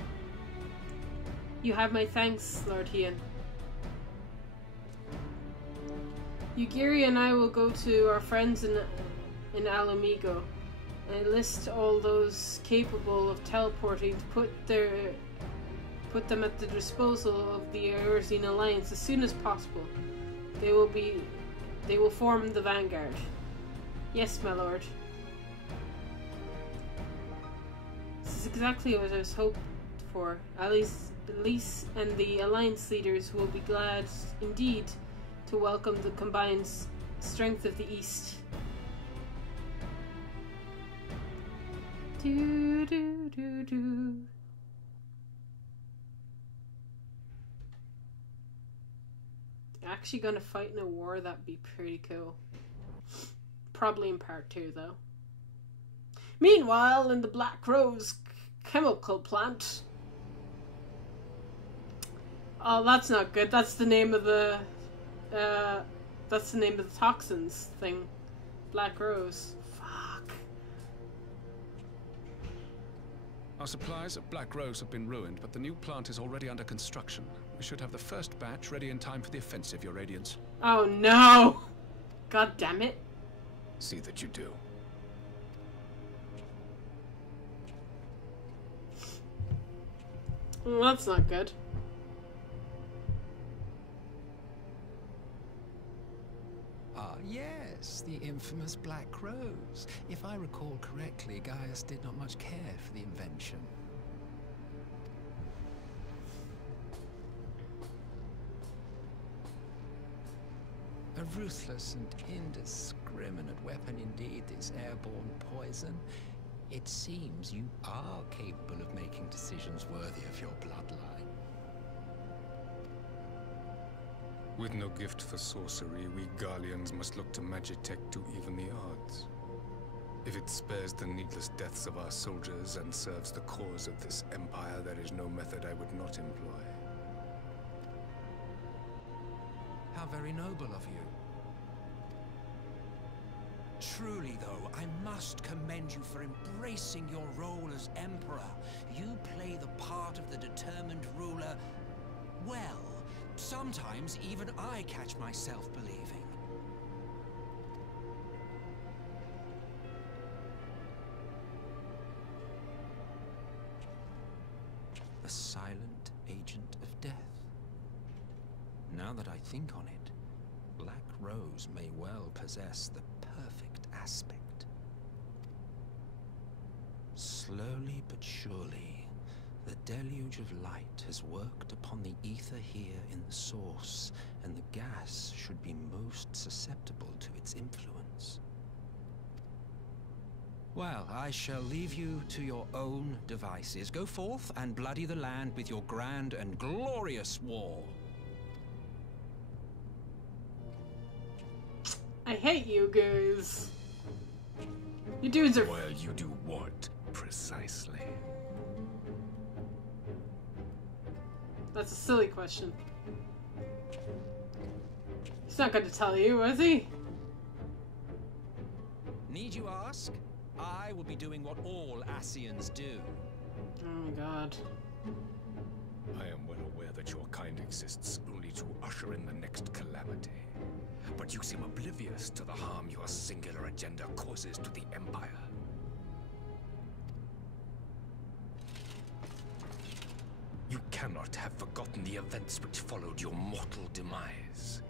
You have my thanks, Lord Hian. Ugiri and I will go to our friends in in Alamigo. And list all those capable of teleporting to put them at the disposal of the Eorzean Alliance as soon as possible. They will form the vanguard. Yes, my lord. This is exactly what I was hoping for. Elise and the Alliance leaders will be glad indeed to welcome the combined strength of the East. Do, do, do, do. Actually gonna fight in a war, that'd be pretty cool. Probably in part 2 though. Meanwhile, in the Black Rose chemical plant. Oh, that's not good. That's the name of the toxins thing. Black Rose. Fuck. Our supplies at Black Rose have been ruined, but the new plant is already under construction. We should have the first batch ready in time for the offensive, Your Radiance. Oh no! God damn it. See that you do. Well, that's not good. Ah, yes, the infamous Black Rose. If I recall correctly, Gaius did not much care for the invention. A ruthless and indiscriminate weapon indeed, this airborne poison. It seems you are capable of making decisions worthy of your bloodline. With no gift for sorcery, we Garleans must look to Magitech to even the odds. If it spares the needless deaths of our soldiers and serves the cause of this empire, there is no method I would not employ. How very noble of you. Truly, though, I must commend you for embracing your role as Emperor. You play the part of the determined ruler well. Sometimes even I catch myself believing. A silent agent of death. Now that I think on it, Black Rose may well possess the perfect aspect. Slowly but surely, the deluge of light has worked upon the ether here in the source, and the gas should be most susceptible to its influence. Well, I shall leave you to your own devices. Go forth and bloody the land with your grand and glorious war. I hate you guys. You dudes are... Well, you do what, precisely? That's a silly question. He's not going to tell you, is he? Need you ask? I will be doing what all Ascians do. Oh god. I am well aware that your kind exists only to usher in the next calamity. But you seem oblivious to the harm your singular agenda causes to the Empire. You cannot have forgotten the events which followed your mortal demise.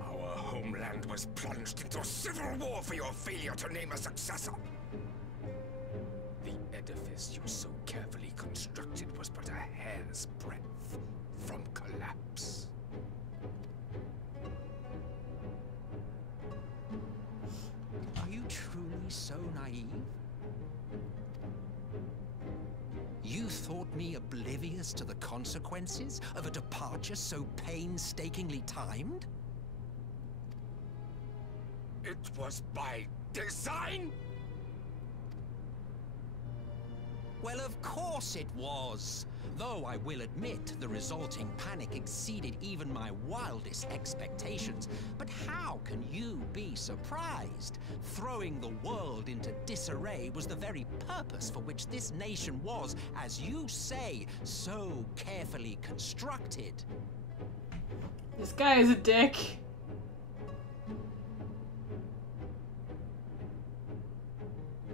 Our homeland was plunged into civil war for your failure to name a successor. The edifice you so carefully constructed was but a hair's breadth from collapse. Are you truly so naive? You thought me oblivious to the consequences of a departure so painstakingly timed? It was by design? Well, of course it was. Though I will admit the resulting panic exceeded even my wildest expectations. But how can you be surprised? Throwing the world into disarray was the very purpose for which this nation was, as you say, so carefully constructed. This guy is a dick.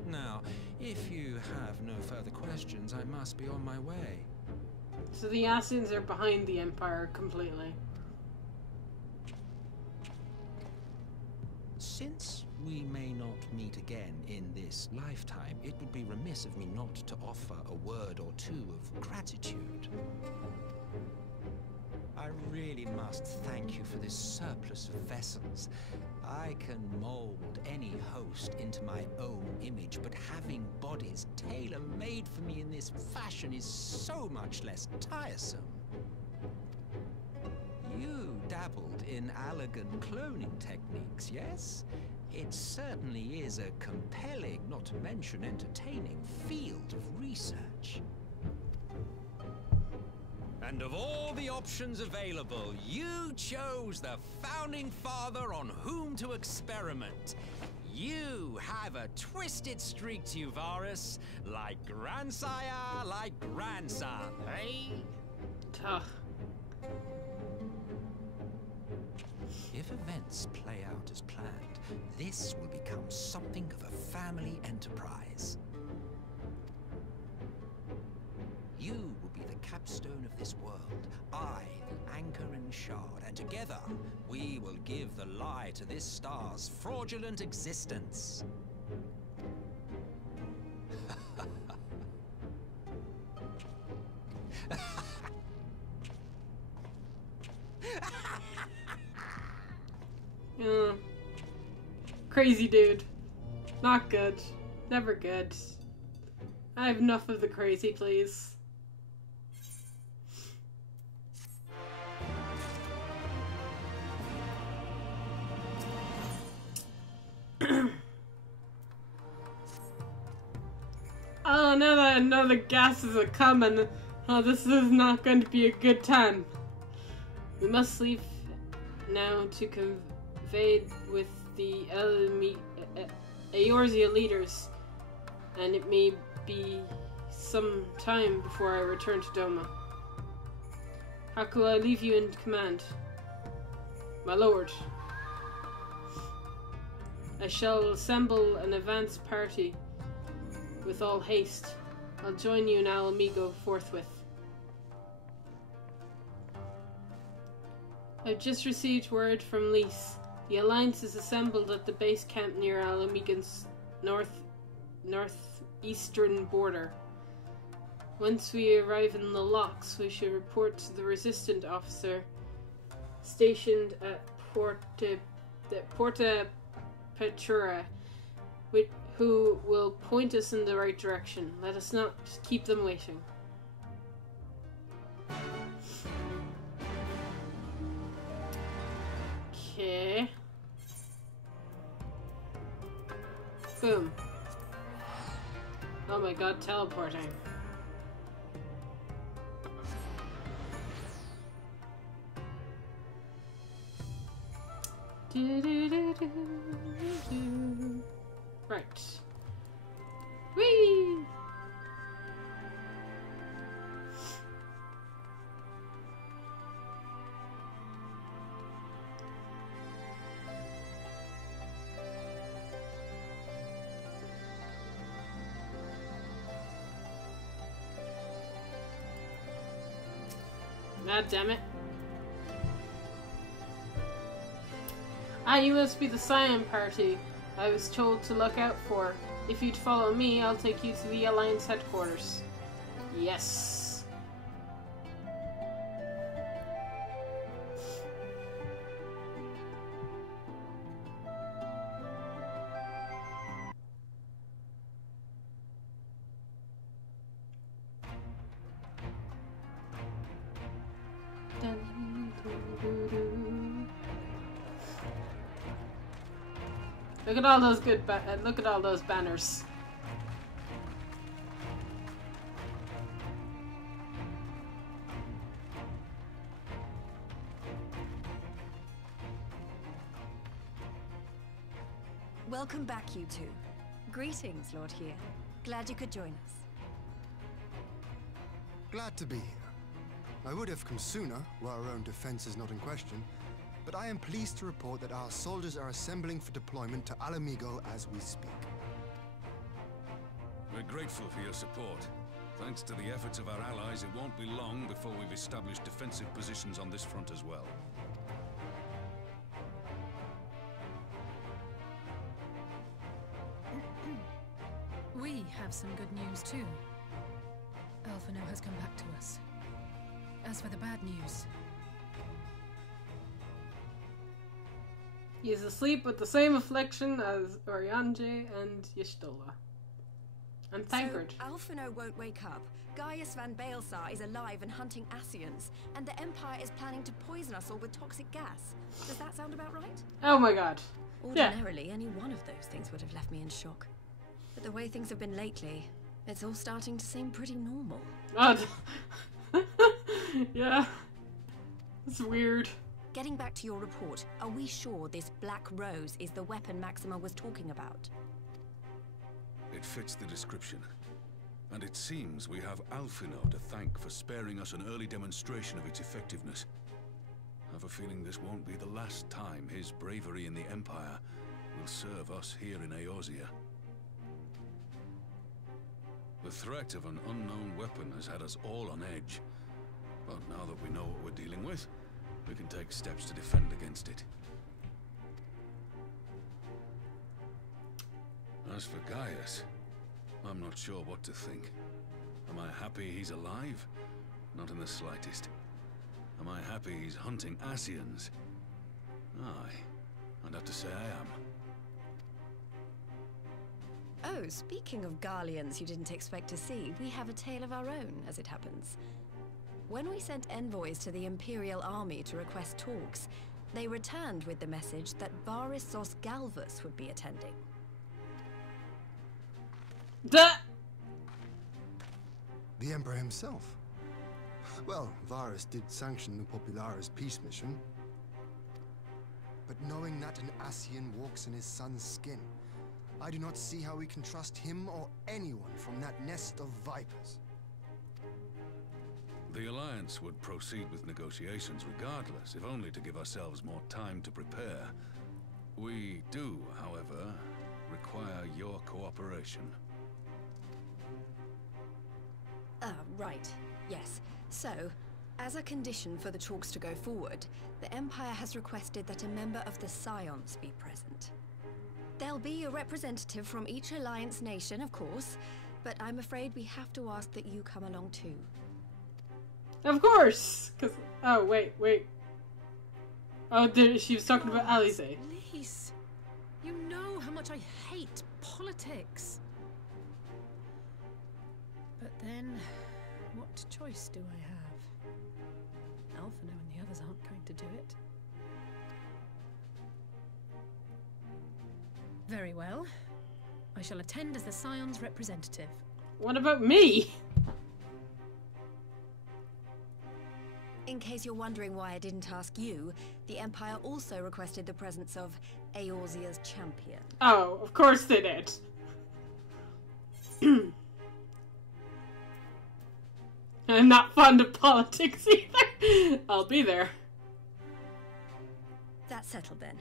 Now, if you have no further questions, I must be on my way. So the Ascians are behind the Empire completely. Since we may not meet again in this lifetime, it would be remiss of me not to offer a word or two of gratitude. I really must thank you for this surplus of vessels. I can mold any host into my own image, but having bodies tailor-made for me in this fashion is so much less tiresome. You dabbled in Allagan cloning techniques, yes? It certainly is a compelling, not to mention entertaining, field of research. And of all the options available, you chose the Founding Father on whom to experiment. You have a twisted streak to you, Varus, like grandsire, like grandson, eh? Tough. If events play out as planned, this will become something of a family enterprise. You will be the capstone of this world, I the anchor and shard, and together we will give the lie to this star's fraudulent existence. Crazy dude. Not good. Never good. I have enough of the crazy, please. Oh, now that I know the gases are coming, oh, this is not going to be a good time. We must leave now to convey with the Eorzea leaders, and it may be some time before I return to Doma. How could I leave you in command? My lord. I shall assemble an advance party with all haste. I'll join you in Alamigo forthwith. I've just received word from Lys. The Alliance is assembled at the base camp near Alamigan's northeastern border. Once we arrive in the locks, we should report to the resistant officer stationed at Porta Petrura, who will point us in the right direction. Let us not keep them waiting. Okay. Boom. Oh my god, teleporting. Right. Whee! God damn it. Ah, you must be the Scion party I was told to look out for. If you'd follow me, I'll take you to the Alliance headquarters. Yes. Look at all those look at all those banners. Welcome back, you two. Greetings, Lord here. Glad you could join us. Glad to be here. I would have come sooner, where our own defense is not in question, but I am pleased to report that our soldiers are assembling for deployment to Alamigo as we speak. We're grateful for your support. Thanks to the efforts of our allies, it won't be long before we've established defensive positions on this front as well. We have some good news too. Alphino has come back to us. As for the bad news... He is asleep with the same affliction as Oriange and Y'shtola. And Thancred. So, Alphino won't wake up. Gaius van Baelsar is alive and hunting Ascians, and the Empire is planning to poison us all with toxic gas. Does that sound about right? Oh my god. Ordinarily, any one of those things would have left me in shock. But the way things have been lately, it's all starting to seem pretty normal. God. Yeah. It's weird. Getting back to your report, are we sure this Black Rose is the weapon Maxima was talking about? It fits the description. And it seems we have Alphino to thank for sparing us an early demonstration of its effectiveness. I have a feeling this won't be the last time his bravery in the Empire will serve us here in Eorzea. The threat of an unknown weapon has had us all on edge. But now that we know what we're dealing with, we can take steps to defend against it. As for Gaius, I'm not sure what to think. Am I happy he's alive? Not in the slightest. Am I happy he's hunting Ascians? Aye, I'd have to say I am. Oh, speaking of Garleans you didn't expect to see, we have a tale of our own, as it happens. When we sent envoys to the Imperial Army to request talks, they returned with the message that Varys Galvus would be attending. Duh! The Emperor himself. Well, Varys did sanction the Popularis peace mission. But knowing that an Ascian walks in his son's skin, I do not see how we can trust him or anyone from that nest of vipers. The Alliance would proceed with negotiations regardless, if only to give ourselves more time to prepare. We do, however, require your cooperation. Right. Yes. So, as a condition for the talks to go forward, the Empire has requested that a member of the Scions be present. There'll be a representative from each Alliance nation, of course, but I'm afraid we have to ask that you come along too. Of course! Cause, oh, wait. Oh, she was talking about Alisaie. Please. You know how much I hate politics. But then, what choice do I have? Alphino and the others aren't going to do it. Very well. I shall attend as the Scion's representative. What about me? In case you're wondering why I didn't ask you, the Empire also requested the presence of Eorzea's champion. Oh, of course they did. I'm not fond of politics either. I'll be there. That's settled then.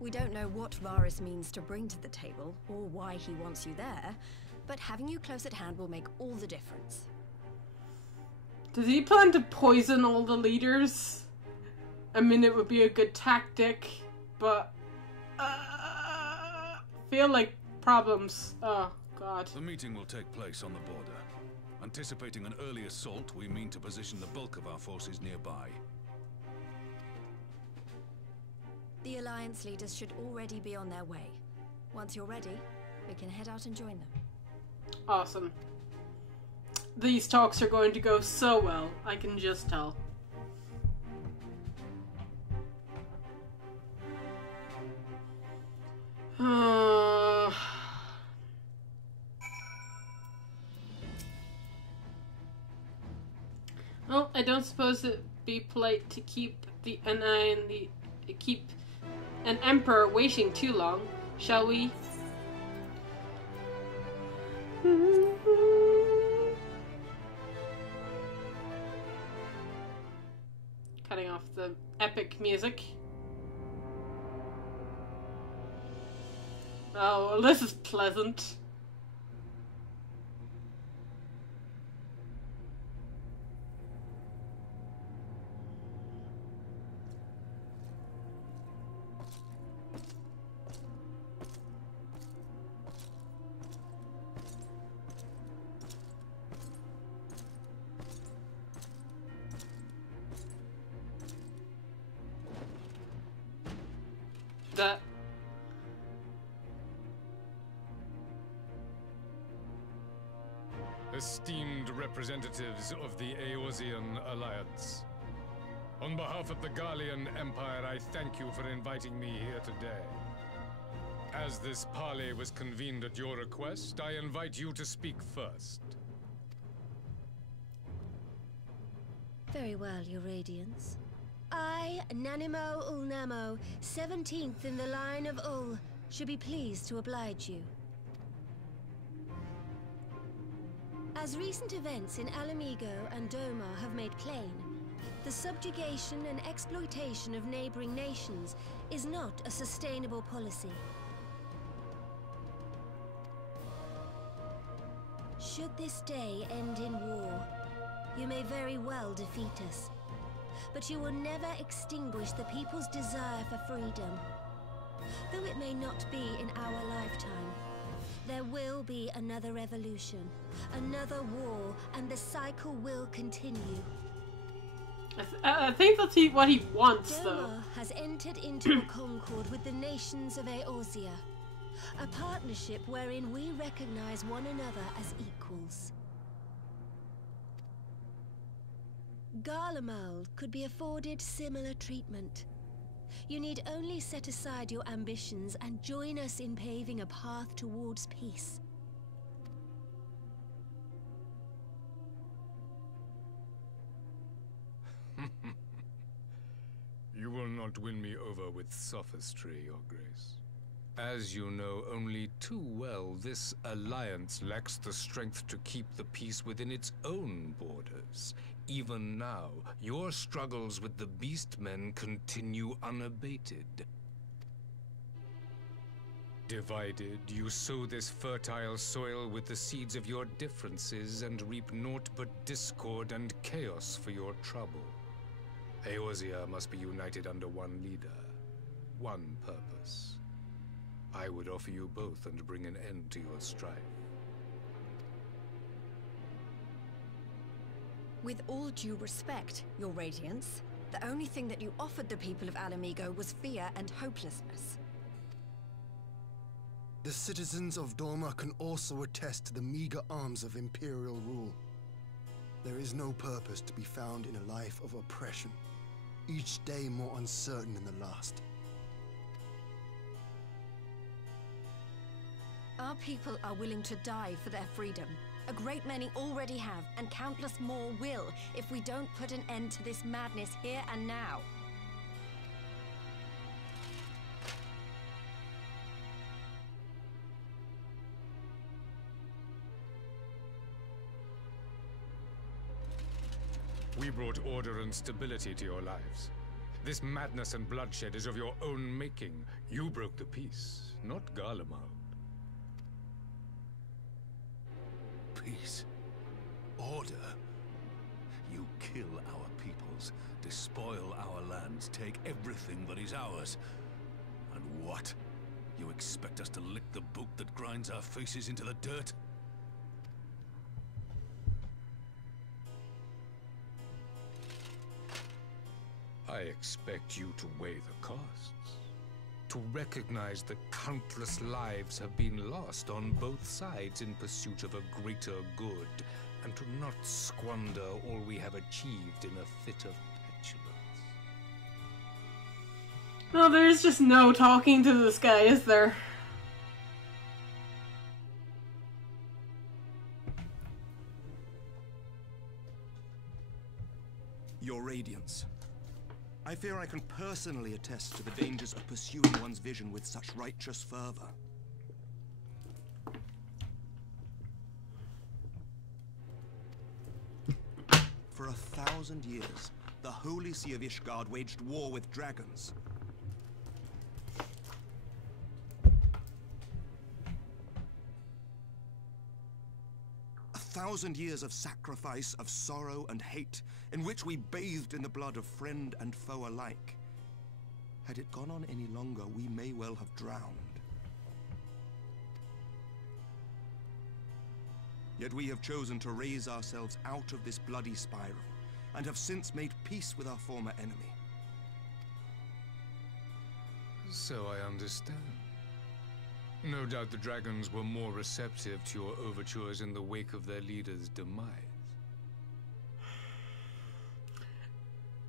We don't know what Varys means to bring to the table, or why he wants you there, but having you close at hand will make all the difference. Does he plan to poison all the leaders? I mean, it would be a good tactic, but... feel like problems. Oh, God. The meeting will take place on the border. Anticipating an early assault, we mean to position the bulk of our forces nearby. The Alliance leaders should already be on their way. Once you're ready, we can head out and join them. Awesome. These talks are going to go so well, I can just tell. Well, I don't suppose it'd be polite to keep keep an emperor waiting too long, shall we? epic music. Oh, well, this is pleasant. That. Esteemed representatives of the Eorzean Alliance, on behalf of the Gallian Empire, I thank you for inviting me here today. As this parley was convened at your request, I invite you to speak first. Very well, Your Radiance. I, Nanimo Ulnamo, 17th in the line of Ul, should be pleased to oblige you. As recent events in Alamigo and Doma have made plain, the subjugation and exploitation of neighboring nations is not a sustainable policy. Should this day end in war, you may very well defeat us, but you will never extinguish the people's desire for freedom. Though it may not be in our lifetime, there will be another revolution, another war, and the cycle will continue. I think that's what he wants, though. Doma has entered into a concord with the nations of Eorzea, a partnership wherein we recognize one another as equals. Garlemald could be afforded similar treatment. You need only set aside your ambitions and join us in paving a path towards peace. You will not win me over with sophistry, Your Grace. As you know only too well, this alliance lacks the strength to keep the peace within its own borders. Even now, your struggles with the Beastmen continue unabated. Divided, you sow this fertile soil with the seeds of your differences and reap naught but discord and chaos for your trouble. Eorzea must be united under one leader, one purpose. I would offer you both and bring an end to your strife. With all due respect, Your Radiance, the only thing that you offered the people of Alamigo was fear and hopelessness. The citizens of Doma can also attest to the meager arms of Imperial rule. There is no purpose to be found in a life of oppression, each day more uncertain than the last. Our people are willing to die for their freedom. A great many already have, and countless more will, if we don't put an end to this madness here and now. We brought order and stability to your lives. This madness and bloodshed is of your own making. You broke the peace, not Garlemald. Peace. Order. You kill our peoples, despoil our lands, take everything that is ours. And what? You expect us to lick the boot that grinds our faces into the dirt? I expect you to weigh the costs. To recognize that countless lives have been lost on both sides in pursuit of a greater good, and to not squander all we have achieved in a fit of petulance. No, there's just no talking to this guy, is there? Your Radiance. I fear I can personally attest to the dangers of pursuing one's vision with such righteous fervor. For 1,000 years, the Holy See of Ishgard waged war with dragons. A 1,000 years of sacrifice, of sorrow and hate, in which we bathed in the blood of friend and foe alike. Had it gone on any longer, we may well have drowned. Yet we have chosen to raise ourselves out of this bloody spiral, and have since made peace with our former enemy. So I understand. No doubt the dragons were more receptive to your overtures in the wake of their leader's demise.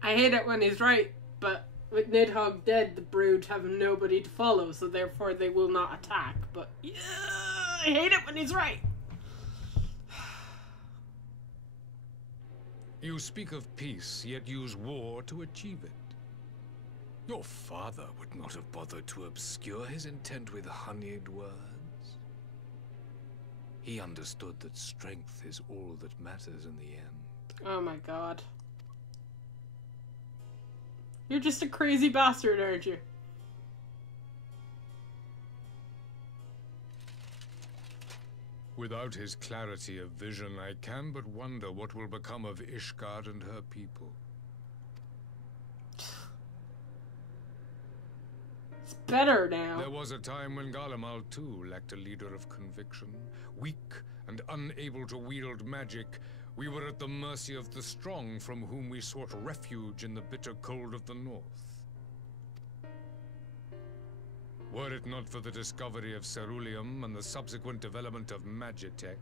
I hate it when he's right, but with Nidhogg dead, the brood have nobody to follow, so therefore they will not attack. But yeah, I hate it when he's right. You speak of peace, yet use war to achieve it. Your father would not have bothered to obscure his intent with honeyed words. He understood that strength is all that matters in the end. Oh my god. You're just a crazy bastard, aren't you? Without his clarity of vision, I can but wonder what will become of Ishgard and her people. It's better now. There was a time when Garlemald too lacked a leader of conviction. Weak and unable to wield magic, we were at the mercy of the strong, from whom we sought refuge in the bitter cold of the north. Were it not for the discovery of Ceruleum and the subsequent development of Magitech,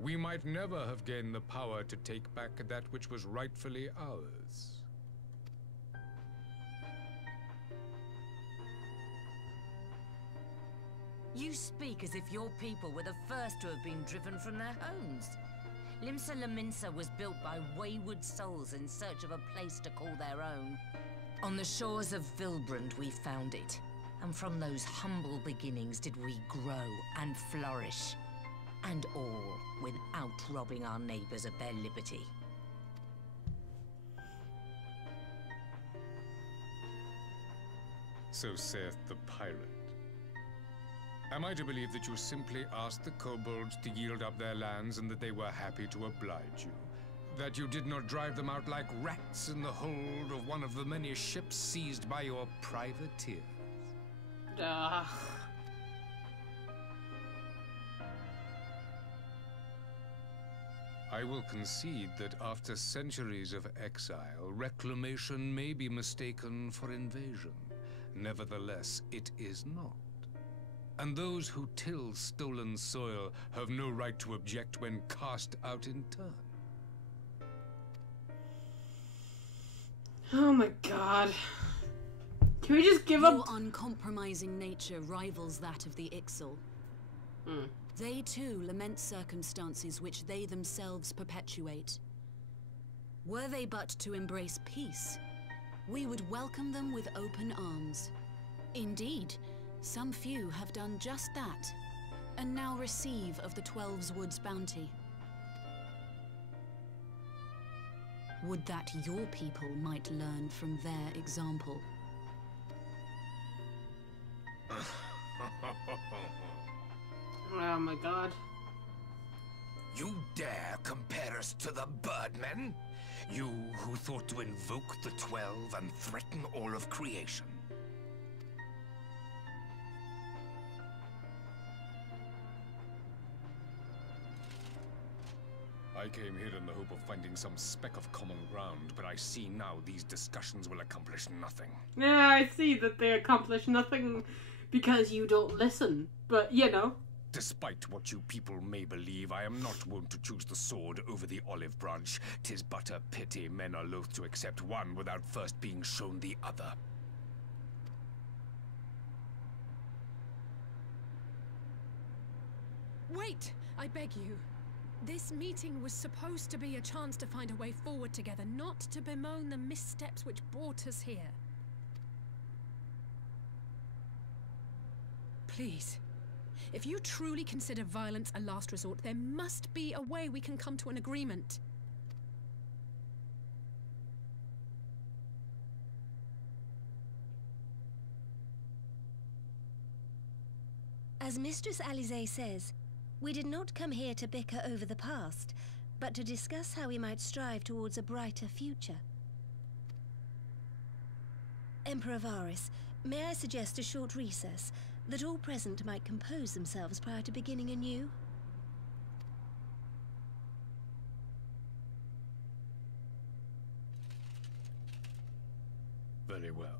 we might never have gained the power to take back that which was rightfully ours. You speak as if your people were the first to have been driven from their homes. Limsa Lominsa was built by wayward souls in search of a place to call their own. On the shores of Vilbrand we found it. And from those humble beginnings did we grow and flourish. And all without robbing our neighbors of their liberty. So saith the pirate. Am I to believe that you simply asked the kobolds to yield up their lands and that they were happy to oblige you? That you did not drive them out like rats in the hold of one of the many ships seized by your privateers? I will concede that after centuries of exile, reclamation may be mistaken for invasion. Nevertheless, it is not. And those who till stolen soil have no right to object when cast out in turn. Oh my god. Can we just give up? Your uncompromising nature rivals that of the Ixal. They too lament circumstances which they themselves perpetuate. Were they but to embrace peace, we would welcome them with open arms. Indeed, some few have done just that, and now receive of the Twelve's Wood's bounty. Would that your people might learn from their example. Oh my god. You dare compare us to the Birdmen? You who thought to invoke the 12 and threaten all of creation. I came here in the hope of finding some speck of common ground, but I see now these discussions will accomplish nothing. Yeah, I see that they accomplish nothing because you don't listen, but you know. Despite what you people may believe, I am not wont to choose the sword over the olive branch. 'Tis but a pity men are loath to accept one without first being shown the other. Wait! I beg you. This meeting was supposed to be a chance to find a way forward together, not to bemoan the missteps which brought us here. Please. If you truly consider violence a last resort, there must be a way we can come to an agreement. As Mistress Alize says, we did not come here to bicker over the past, but to discuss how we might strive towards a brighter future. Emperor Varus, may I suggest a short recess, that all present might compose themselves prior to beginning anew? Very well.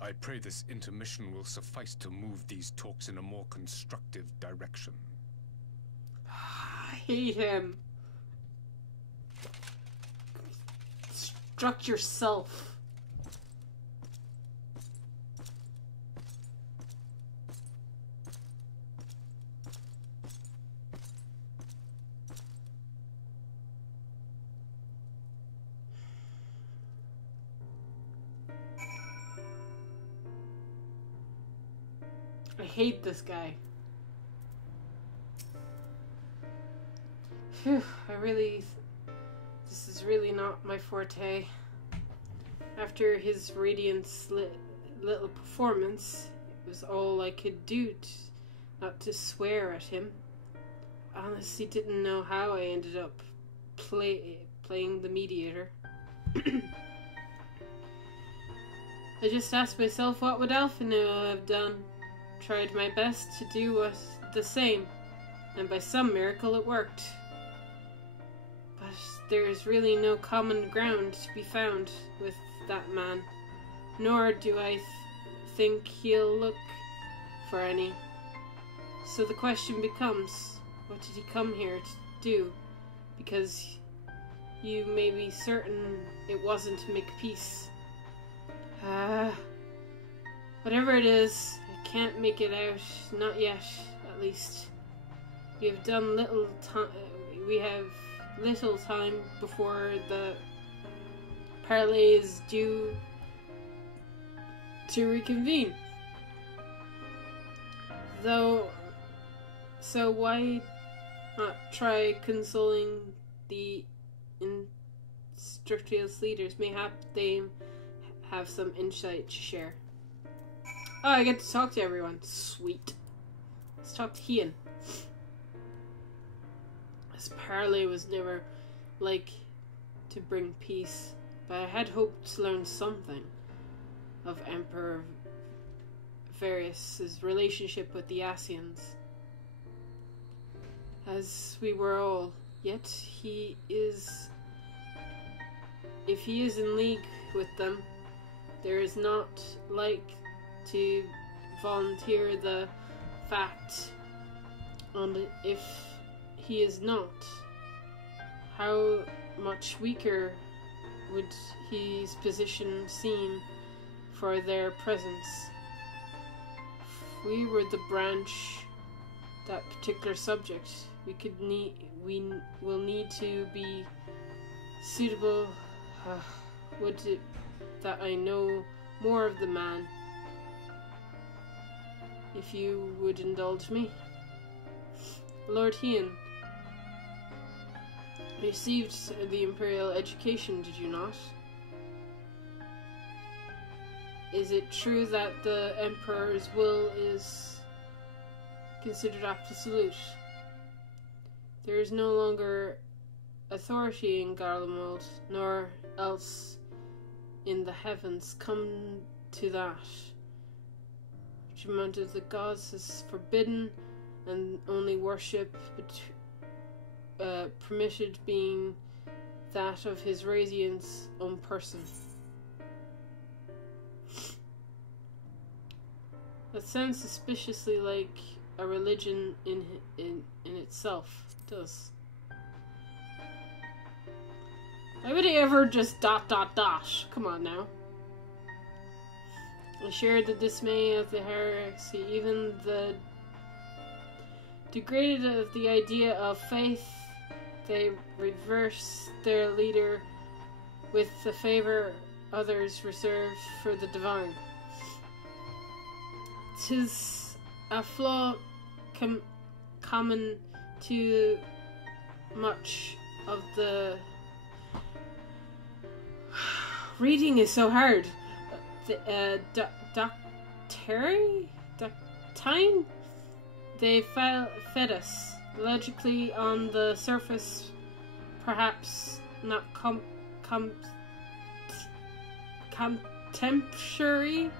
I pray this intermission will suffice to move these talks in a more constructive direction. I hate him. Construct yourself. I hate this guy. Phew, this is really not my forte. After his Radiant's little performance, it was all I could do not to swear at him. I honestly didn't know how I ended up playing the mediator. I just asked myself, what would Alphino have done? Tried my best to do the same, and by some miracle it worked. But there is really no common ground to be found with that man, nor do I think he'll look for any. So the question becomes, what did he come here to do? Because you may be certain it wasn't to make peace. Whatever it is, I can't make it out. Not yet, at least. We have little time before the parley is due to reconvene. So why not try consoling the Instructious leaders? Mayhap they have some insight to share. Oh, I get to talk to everyone. Sweet. Let's talk to Ian. This parley was never like to bring peace, but I had hoped to learn something of Emperor Varus's relationship with the Asians. As we were all, yet if he is in league with them, there is not like to volunteer the fact, and if he is not, how much weaker would his position seem for their presence? If we were the branch that particular subject, we will need to be suitable. Would it that I know more of the man, if you would indulge me. Lord Ian, you received the Imperial education, did you not? Is it true that the Emperor's will is considered absolute? There is no longer authority in Garlemald, nor else in the heavens. Come to that. Judgment of the gods is forbidden, and only worship permitted being that of his Radiant's own person. That sounds suspiciously like a religion in itself. It does. Why would he ever just ... Come on now. I shared the dismay of the heresy, even the degraded of the idea of faith. They reverse their leader with the favor others reserved for the divine. 'Tis a flaw common to much of the... Reading is so hard. time they fed us. Logically, on the surface, perhaps not contemporary.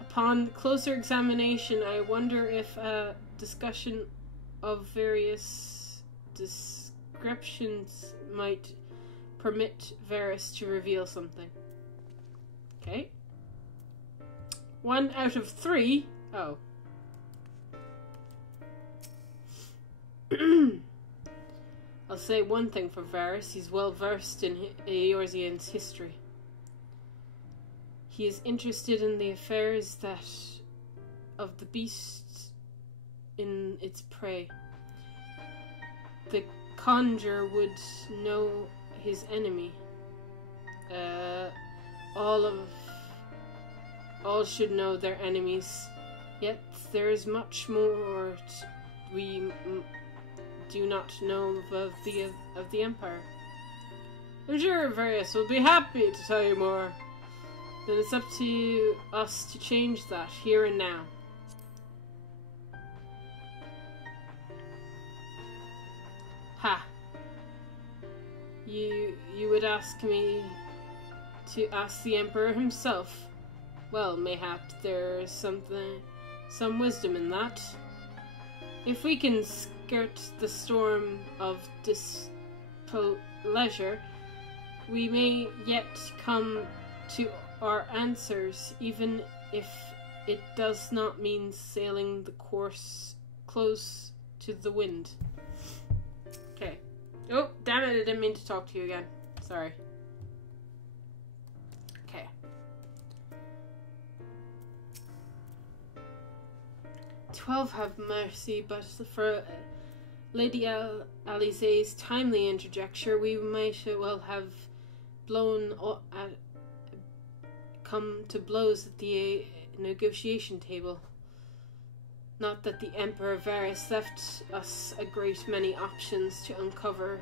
Upon closer examination, I wonder if a discussion of various descriptions might permit Varys to reveal something. Okay. 1 out of 3. Oh. I'll say one thing for Varys. He's well versed in Eorzean's history. He is interested in the affairs of the beast in its prey. The conjurer would know his enemy. All should know their enemies. Yet there is much more we do not know of the Empire. I'm sure Varys will be happy to tell you more. Then it's up to us to change that here and now. Ha! You would ask me to ask the Emperor himself. Well, mayhap there's some wisdom in that. If we can skirt the storm of displeasure, we may yet come to our answers, even if it does not mean sailing the course close to the wind. Okay. Oh, damn it, I didn't mean to talk to you again. Sorry. Okay. "12 have mercy, but for Lady Alize's timely interjecture, we might well have come to blows at the negotiation table. Not that the Emperor Varys left us a great many options to uncover.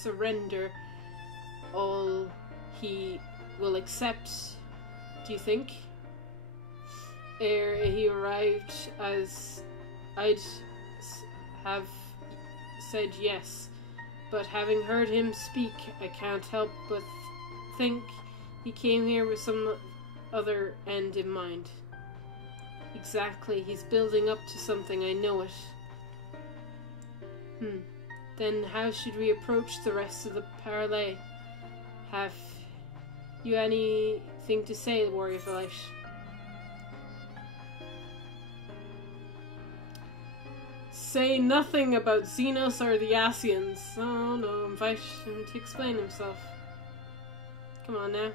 Surrender all he will accept, do you think? Ere he arrived, as I'd have said yes, but having heard him speak, I can't help but think he came here with some other end in mind. Exactly, he's building up to something, I know it. Then how should we approach the rest of the parley? Have you anything to say, Warrior Village? Say nothing about Xenos or the Asians. Oh no, invite him to explain himself. Come on now.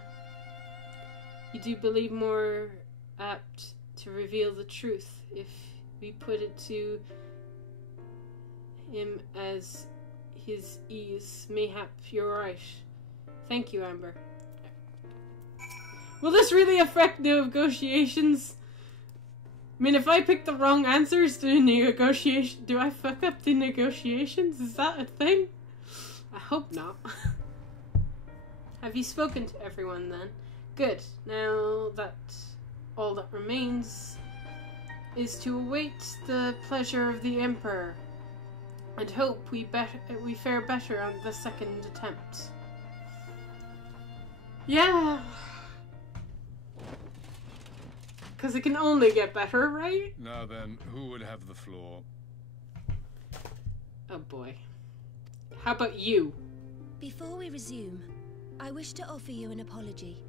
You do believe more apt to reveal the truth if we put it to him as his ease. Mayhap you're right. Thank you, Amber. Will this really affect the negotiations? I mean, if I pick the wrong answers to the negotiation, do I fuck up the negotiations? Is that a thing? I hope not. Have you spoken to everyone then? Good. Now that all that remains is to await the pleasure of the Emperor, and hope we fare better on the second attempt. Yeah. Because it can only get better, right? Now then, who would have the floor? Oh boy. How about you? Before we resume, I wish to offer you an apology.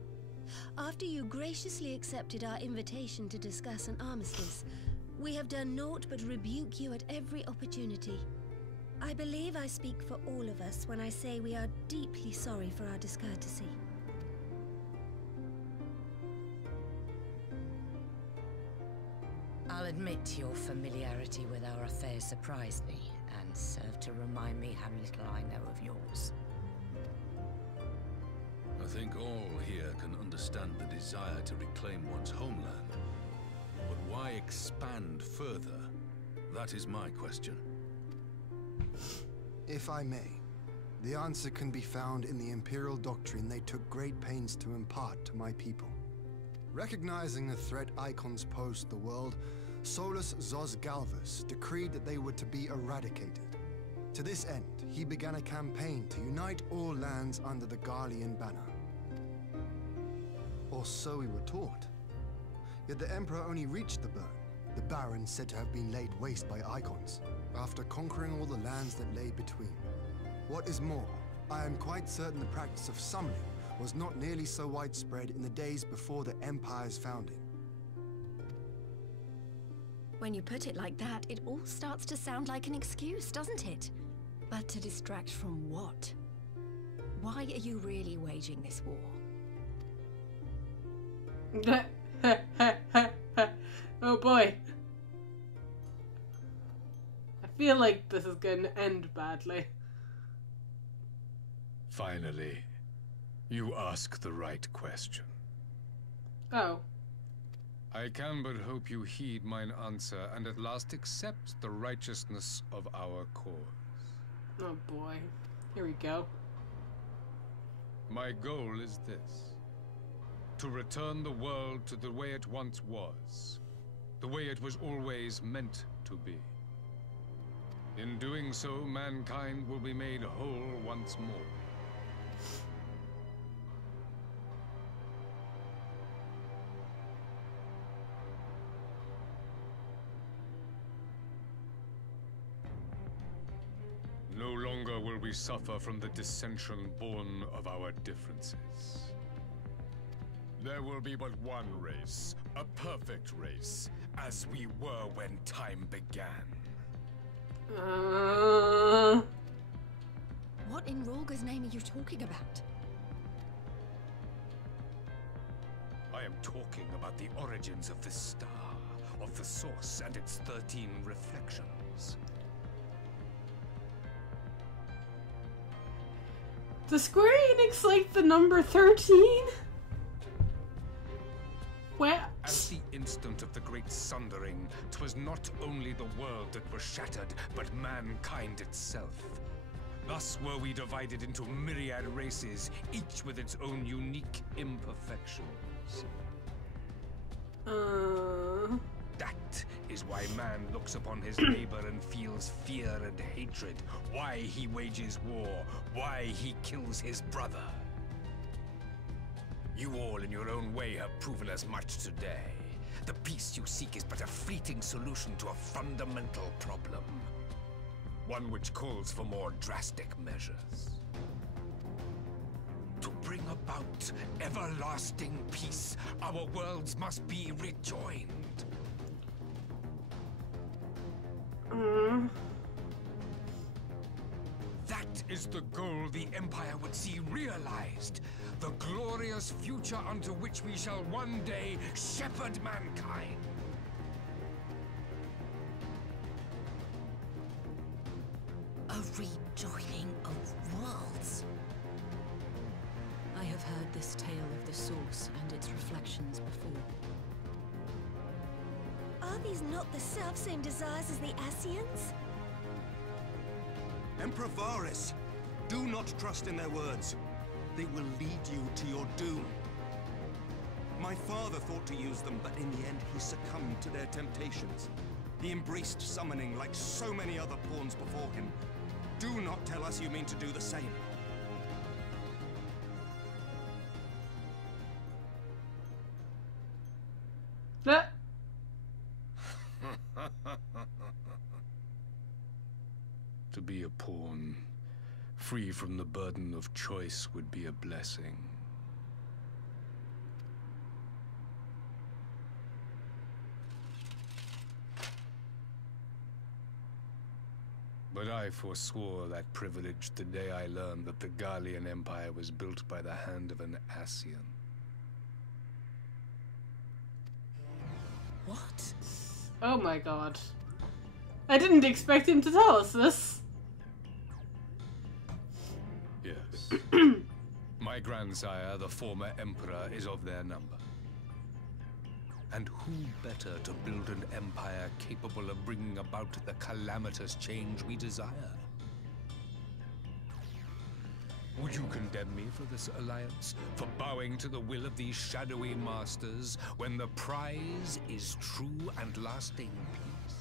After you graciously accepted our invitation to discuss an armistice, we have done naught but rebuke you at every opportunity. I believe I speak for all of us when I say we are deeply sorry for our discourtesy. I'll admit your familiarity with our affairs surprised me, and served to remind me how little I know of yours. I think all here can understand the desire to reclaim one's homeland. But why expand further? That is my question. If I may, the answer can be found in the Imperial doctrine they took great pains to impart to my people. Recognizing the threat icons posed to the world, Solus Zos Galvus decreed that they were to be eradicated. To this end, he began a campaign to unite all lands under the Garlean banner. Or so we were taught. Yet the Emperor only reached the burn, the Baron said to have been laid waste by icons, after conquering all the lands that lay between. What is more, I am quite certain the practice of summoning was not nearly so widespread in the days before the Empire's founding. When you put it like that, it all starts to sound like an excuse, doesn't it? But to distract from what? Why are you really waging this war? Oh boy. I feel like this is going to end badly. Finally, you ask the right question. Oh. I can but hope you heed mine answer and at last accept the righteousness of our cause. Oh boy. Here we go. My goal is this: to return the world to the way it once was, the way it was always meant to be. In doing so, mankind will be made whole once more. No longer will we suffer from the dissension born of our differences. There will be but one race, a perfect race, as we were when time began. What in Rorga's name are you talking about? I am talking about the origins of this star, of the source and its 13 reflections. Does Square Enix like the number 13? Where? At the instant of the great sundering, 'twas not only the world that was shattered, but mankind itself. Thus were we divided into myriad races, each with its own unique imperfections. That is why man looks upon his neighbor and feels fear and hatred, why he wages war, why he kills his brother. You all in your own way have proven as much today. The peace you seek is but a fleeting solution to a fundamental problem. One which calls for more drastic measures. To bring about everlasting peace, our worlds must be rejoined. That is the goal the Empire would see realized. The glorious future unto which we shall one day shepherd mankind. A rejoining of worlds. I have heard this tale of the source and its reflections before. Are these not the self-same desires as the Ascians? Emperor Varus, do not trust in their words. They will lead you to your doom. My father thought to use them, but in the end he succumbed to their temptations. He embraced summoning like so many other pawns before him. Do not tell us you mean to do the same. To be a pawn, free from the burden of choice, would be a blessing. But I forswore that privilege the day I learned that the Garlean Empire was built by the hand of an Ascian. What? Oh my god. I didn't expect him to tell us this. Yes. My grandsire, the former emperor, is of their number. And who better to build an empire capable of bringing about the calamitous change we desire? Would you condemn me for this alliance? For bowing to the will of these shadowy masters, when the prize is true and lasting peace?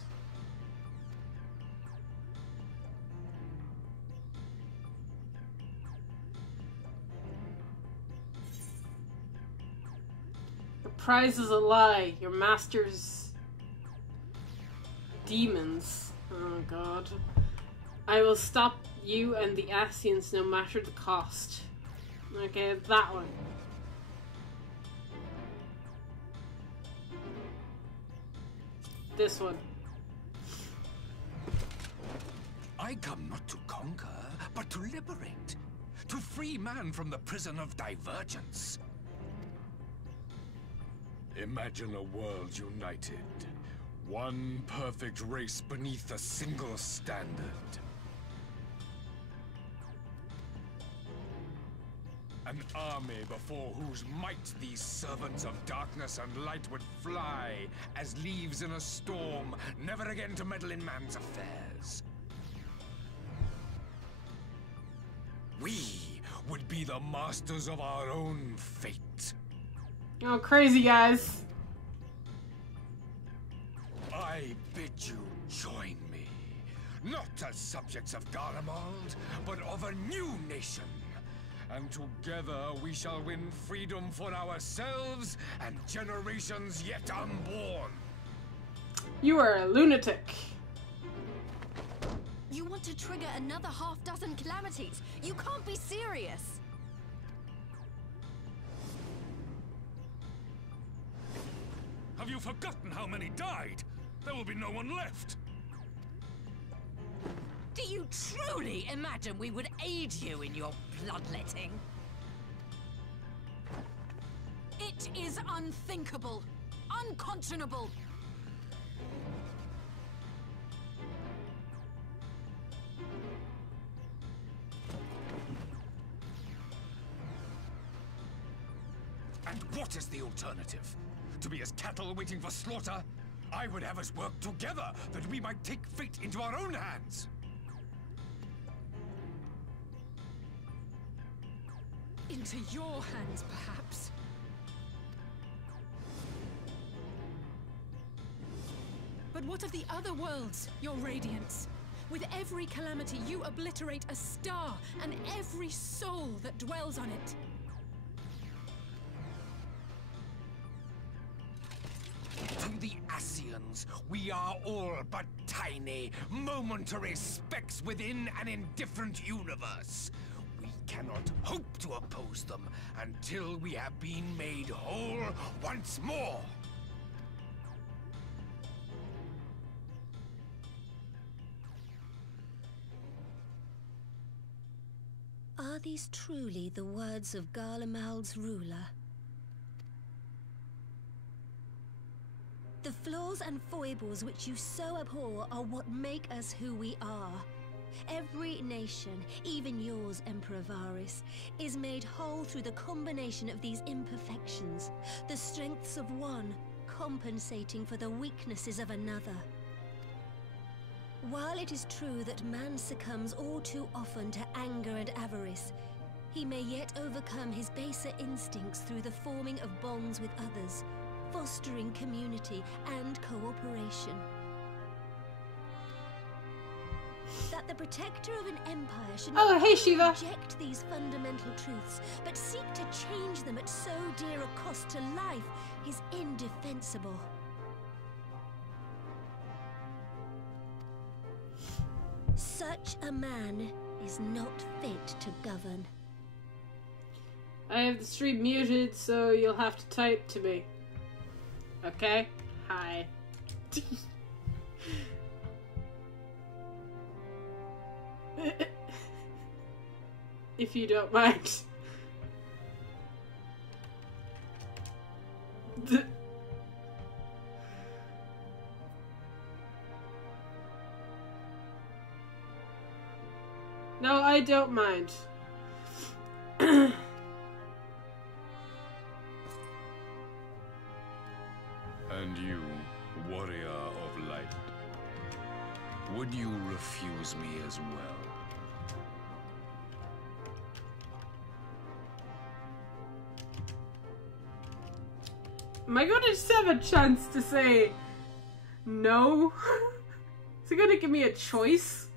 The prize is a lie. Your master's demons. Oh god. I will stop you and the Asians no matter the cost. Okay, that one. This one. I come not to conquer, but to liberate. To free man from the prison of divergence. Imagine a world united. One perfect race beneath a single standard. An army before whose might these servants of darkness and light would fly as leaves in a storm, never again to meddle in man's affairs. We would be the masters of our own fate. Oh, crazy guys. I bid you join me, not as subjects of Garlemald, but of a new nation. And together we shall win freedom for ourselves and generations yet unborn. You are a lunatic. You want to trigger another half-dozen calamities? You can't be serious! Have you forgotten how many died? There will be no one left. Do you truly imagine we would aid you in your bloodletting? It is unthinkable. Unconscionable. And what is the alternative? To be as cattle waiting for slaughter? I would have us work together, that we might take fate into our own hands. Into your hands, perhaps. But what of the other worlds, your radiance? With every calamity, you obliterate a star and every soul that dwells on it. To the Asians, we are all but tiny, momentary specks within an indifferent universe. We cannot hope to oppose them until we have been made whole once more. Are these truly the words of Garlemald's ruler? The flaws and foibles which you so abhor are what make us who we are. Every nation, even yours, Emperor Varys, is made whole through the combination of these imperfections, the strengths of one compensating for the weaknesses of another. While it is true that man succumbs all too often to anger and avarice, he may yet overcome his baser instincts through the forming of bonds with others, fostering community and cooperation. That the protector of an empire should not reject these fundamental truths, but seek to change them at so dear a cost to life is indefensible. Such a man is not fit to govern. I have the stream muted, so you'll have to type to me. Okay? Hi. If you don't mind. No, I don't mind. And you, warrior of light, would you refuse me as well? Am I going to just have a chance to say no? Is he going to give me a choice?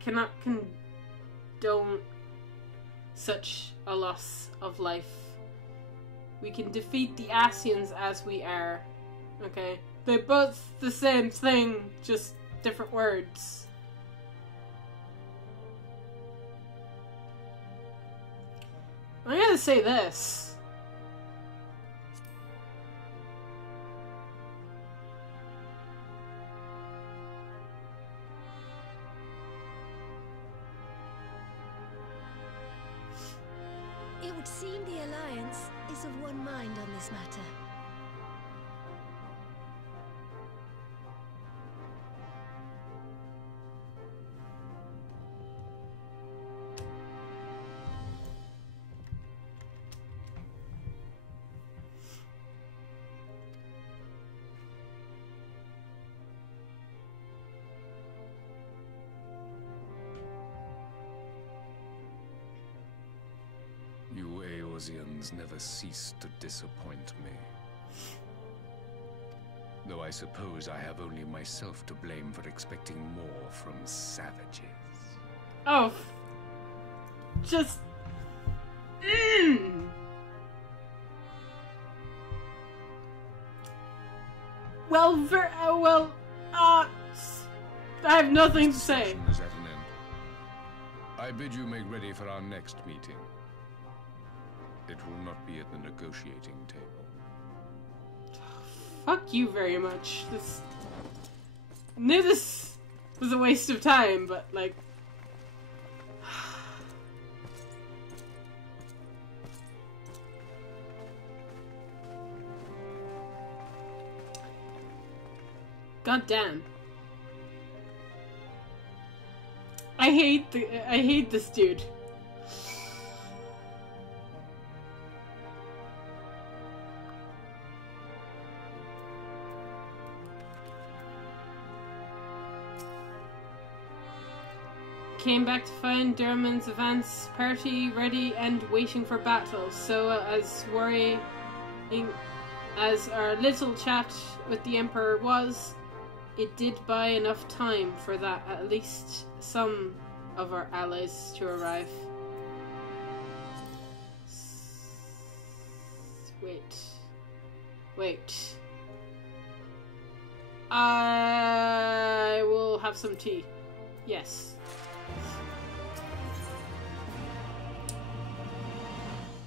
Cannot condone such a loss of life. We can defeat the Asians as we are. Okay? They're both the same thing, just different words. I'm gonna say this. It would seem the Alliance is of one mind on this matter. You Eorzeans never cease to disappoint me. Though I suppose I have only myself to blame for expecting more from savages. Oh. Just... Well, I have nothing to say. Session is at an end. I bid you make ready for our next meeting. It will not be at the negotiating table. Fuck you very much. I knew this was a waste of time, but like... God damn. I hate this dude. Came back to find Durman's advance party ready and waiting for battle. So as worrying as our little chat with the Emperor was, it did buy enough time for that at least some of our allies to arrive. Wait. I will have some tea. Yes.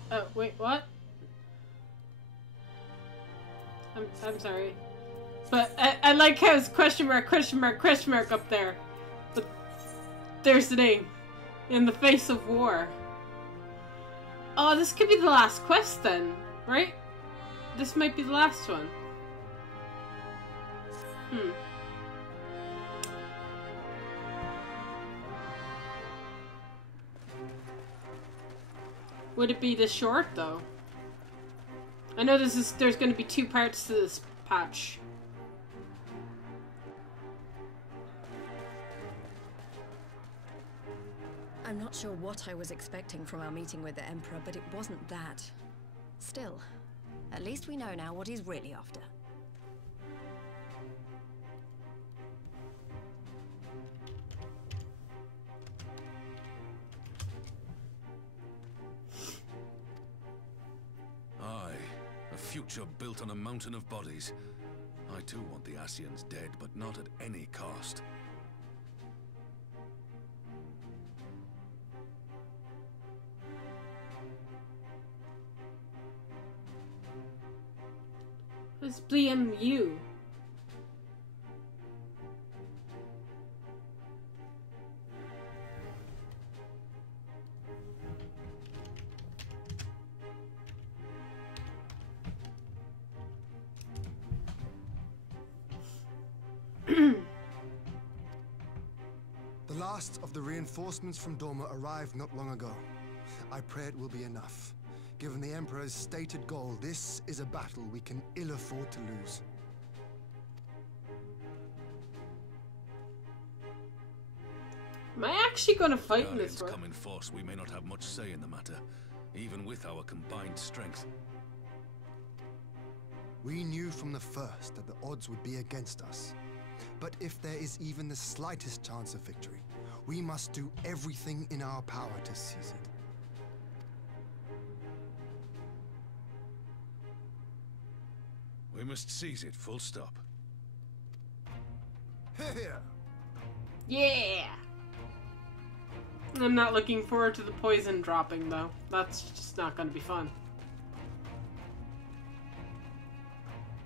Oh, wait, what? I'm sorry. But I like how it's question mark up there. But there's the name. In the face of war. Oh, this could be the last quest then, right? This might be the last one. Would it be this short though? I know there's going to be 2 parts to this patch. I'm not sure what I was expecting from our meeting with the Emperor, but it wasn't that. Still, at least we know now what he's really after. Aye, a future built on a mountain of bodies. I too want the Asians dead, but not at any cost. Let's blame you. The last of the reinforcements from Dorma arrived not long ago. I pray it will be enough. Given the Emperor's stated goal, this is a battle we can ill afford to lose. Am I actually going to fight in this war? Come in force, we may not have much say in the matter, even with our combined strength. We knew from the first that the odds would be against us. But if there is even the slightest chance of victory, we must do everything in our power to seize it. We must seize it, full stop. Here! Yeah! I'm not looking forward to the poison dropping, though. That's just not going to be fun.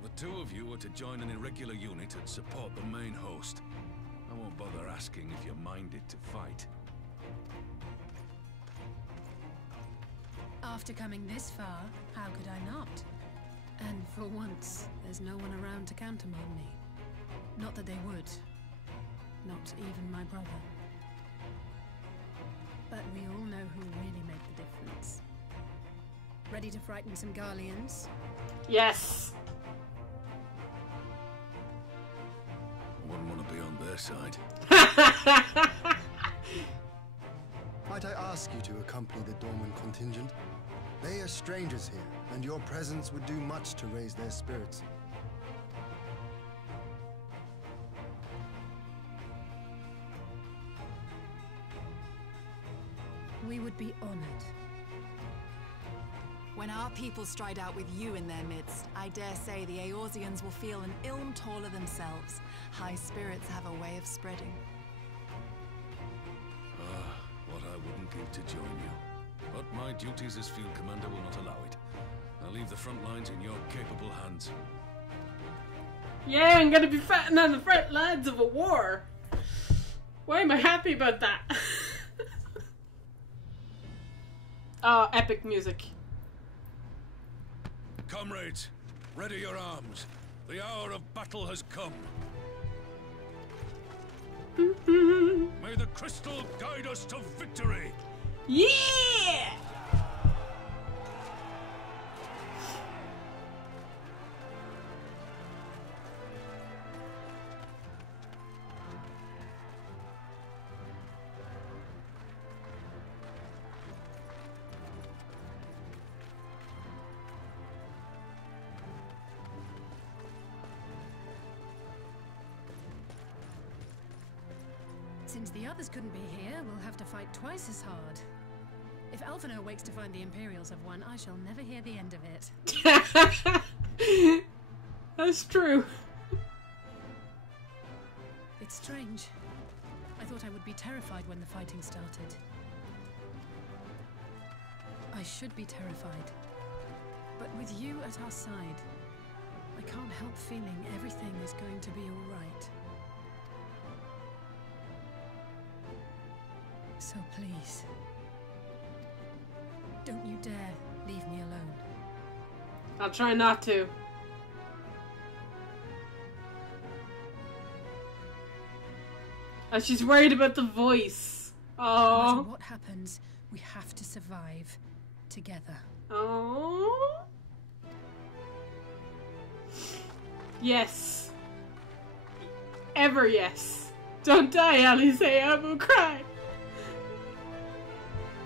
The two of you are to join an irregular unit and support the main host. I won't bother asking if you're minded to fight. After coming this far, how could I not? And for once, there's no one around to countermand me. Not that they would. Not even my brother. But we all know who really make the difference. Ready to frighten some Garleans? Yes! I wouldn't want to be on their side. Might I ask you to accompany the Dorman contingent? They are strangers here, and your presence would do much to raise their spirits. We would be honored. When our people stride out with you in their midst, I dare say the Eorzeans will feel an ilm taller themselves. High spirits have a way of spreading. What I wouldn't give to join you. But my duties as field commander will not allow it. I'll leave the front lines in your capable hands. Yeah, I'm gonna be fighting on the front lines of a war. Why am I happy about that? Oh, epic music. Comrades, ready your arms. The hour of battle has come. May the crystal guide us to victory! Yeah! Since the others couldn't be here, we'll have to fight twice as hard. If Alphinaud wakes to find the Imperials have won, I shall never hear the end of it. That's true. It's strange. I thought I would be terrified when the fighting started. I should be terrified. But with you at our side, I can't help feeling everything is going to be all right. So please, don't you dare leave me alone. I'll try not to. Oh, she's worried about the voice. No Oh. matter what happens, we have to survive together. Oh. Yes. Ever yes. Don't die, Alice. I will cry.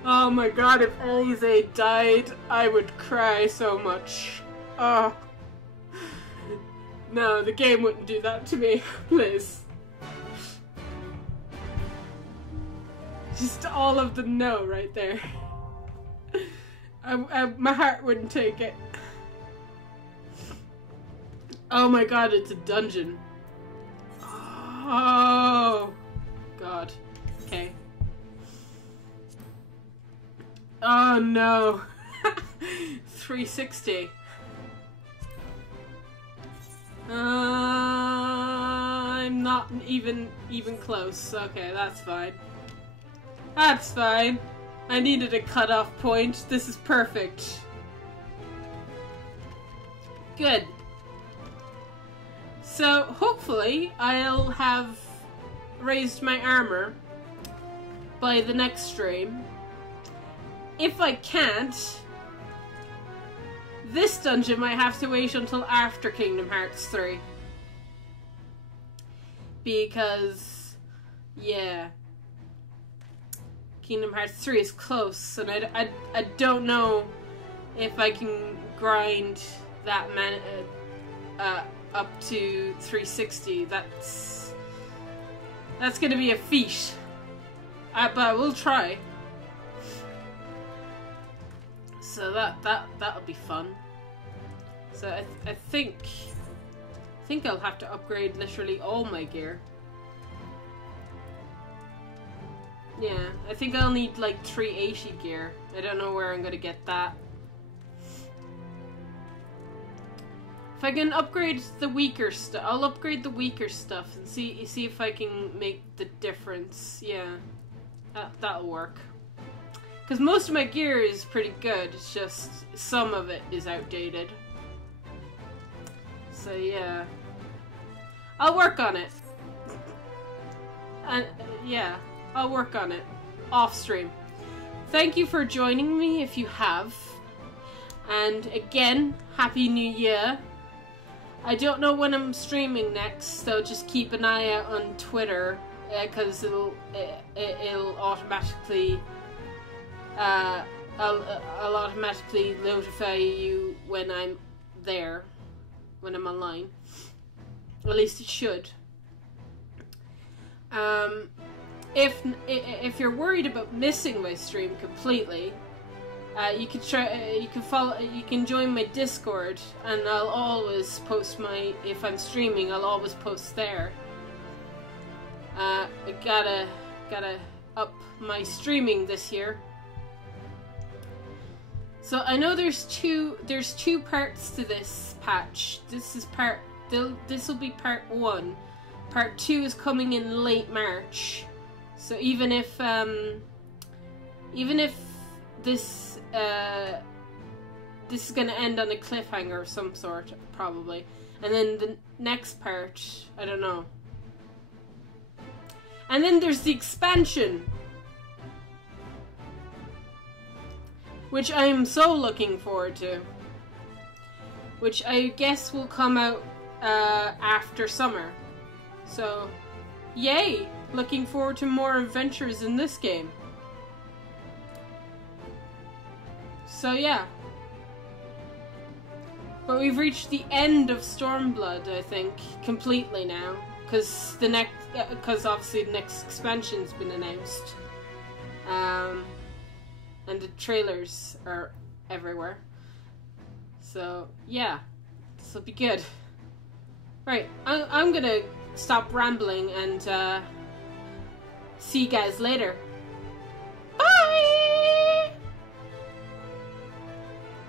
Oh my god, if Alize died, I would cry so much. Oh. No, the game wouldn't do that to me. Please. Just all of the no right there. My heart wouldn't take it. Oh my god, it's a dungeon. Oh. God. Okay. Oh no. 360. I'm not even close. Okay, that's fine. That's fine. I needed a cutoff point. This is perfect. Good. So, hopefully, I'll have raised my armor by the next stream. If I can't, this dungeon might have to wait until after Kingdom Hearts 3. Because, yeah. Kingdom Hearts 3 is close, and I don't know if I can grind that up to 360. That's gonna be a feat. But I will try. So that'll be fun. So I think I'll have to upgrade literally all my gear. Yeah, I think I'll need like 380 gear. I don't know where I'm gonna get that. If I can upgrade the weaker stuff, I'll upgrade the weaker stuff and see if I can make the difference. Yeah, that'll work. Because most of my gear is pretty good. It's just some of it is outdated. So yeah, I'll work on it. And yeah, I'll work on it off stream. Thank you for joining me if you have. And again, Happy New Year. I don't know when I'm streaming next, so just keep an eye out on Twitter, because it'll automatically I'll automatically notify you when I'm there, when I'm online. At least it should. If you're worried about missing my stream completely, you can join my Discord, and I'll always post if I'm streaming, I'll always post there. I gotta up my streaming this year. So I know there's two parts to this patch. This will be part 1. Part 2 is coming in late March. So even if this is gonna end on a cliffhanger of some sort, probably, and then the next part, I don't know. And then there's the expansion, which I am so looking forward to, which I guess will come out after summer. So, yay! Looking forward to more adventures in this game. So yeah. But we've reached the end of Stormblood, I think, completely now, because obviously the next expansion's been announced, and the trailers are everywhere. So yeah, this will be good. Right, I'm gonna stop rambling and see you guys later.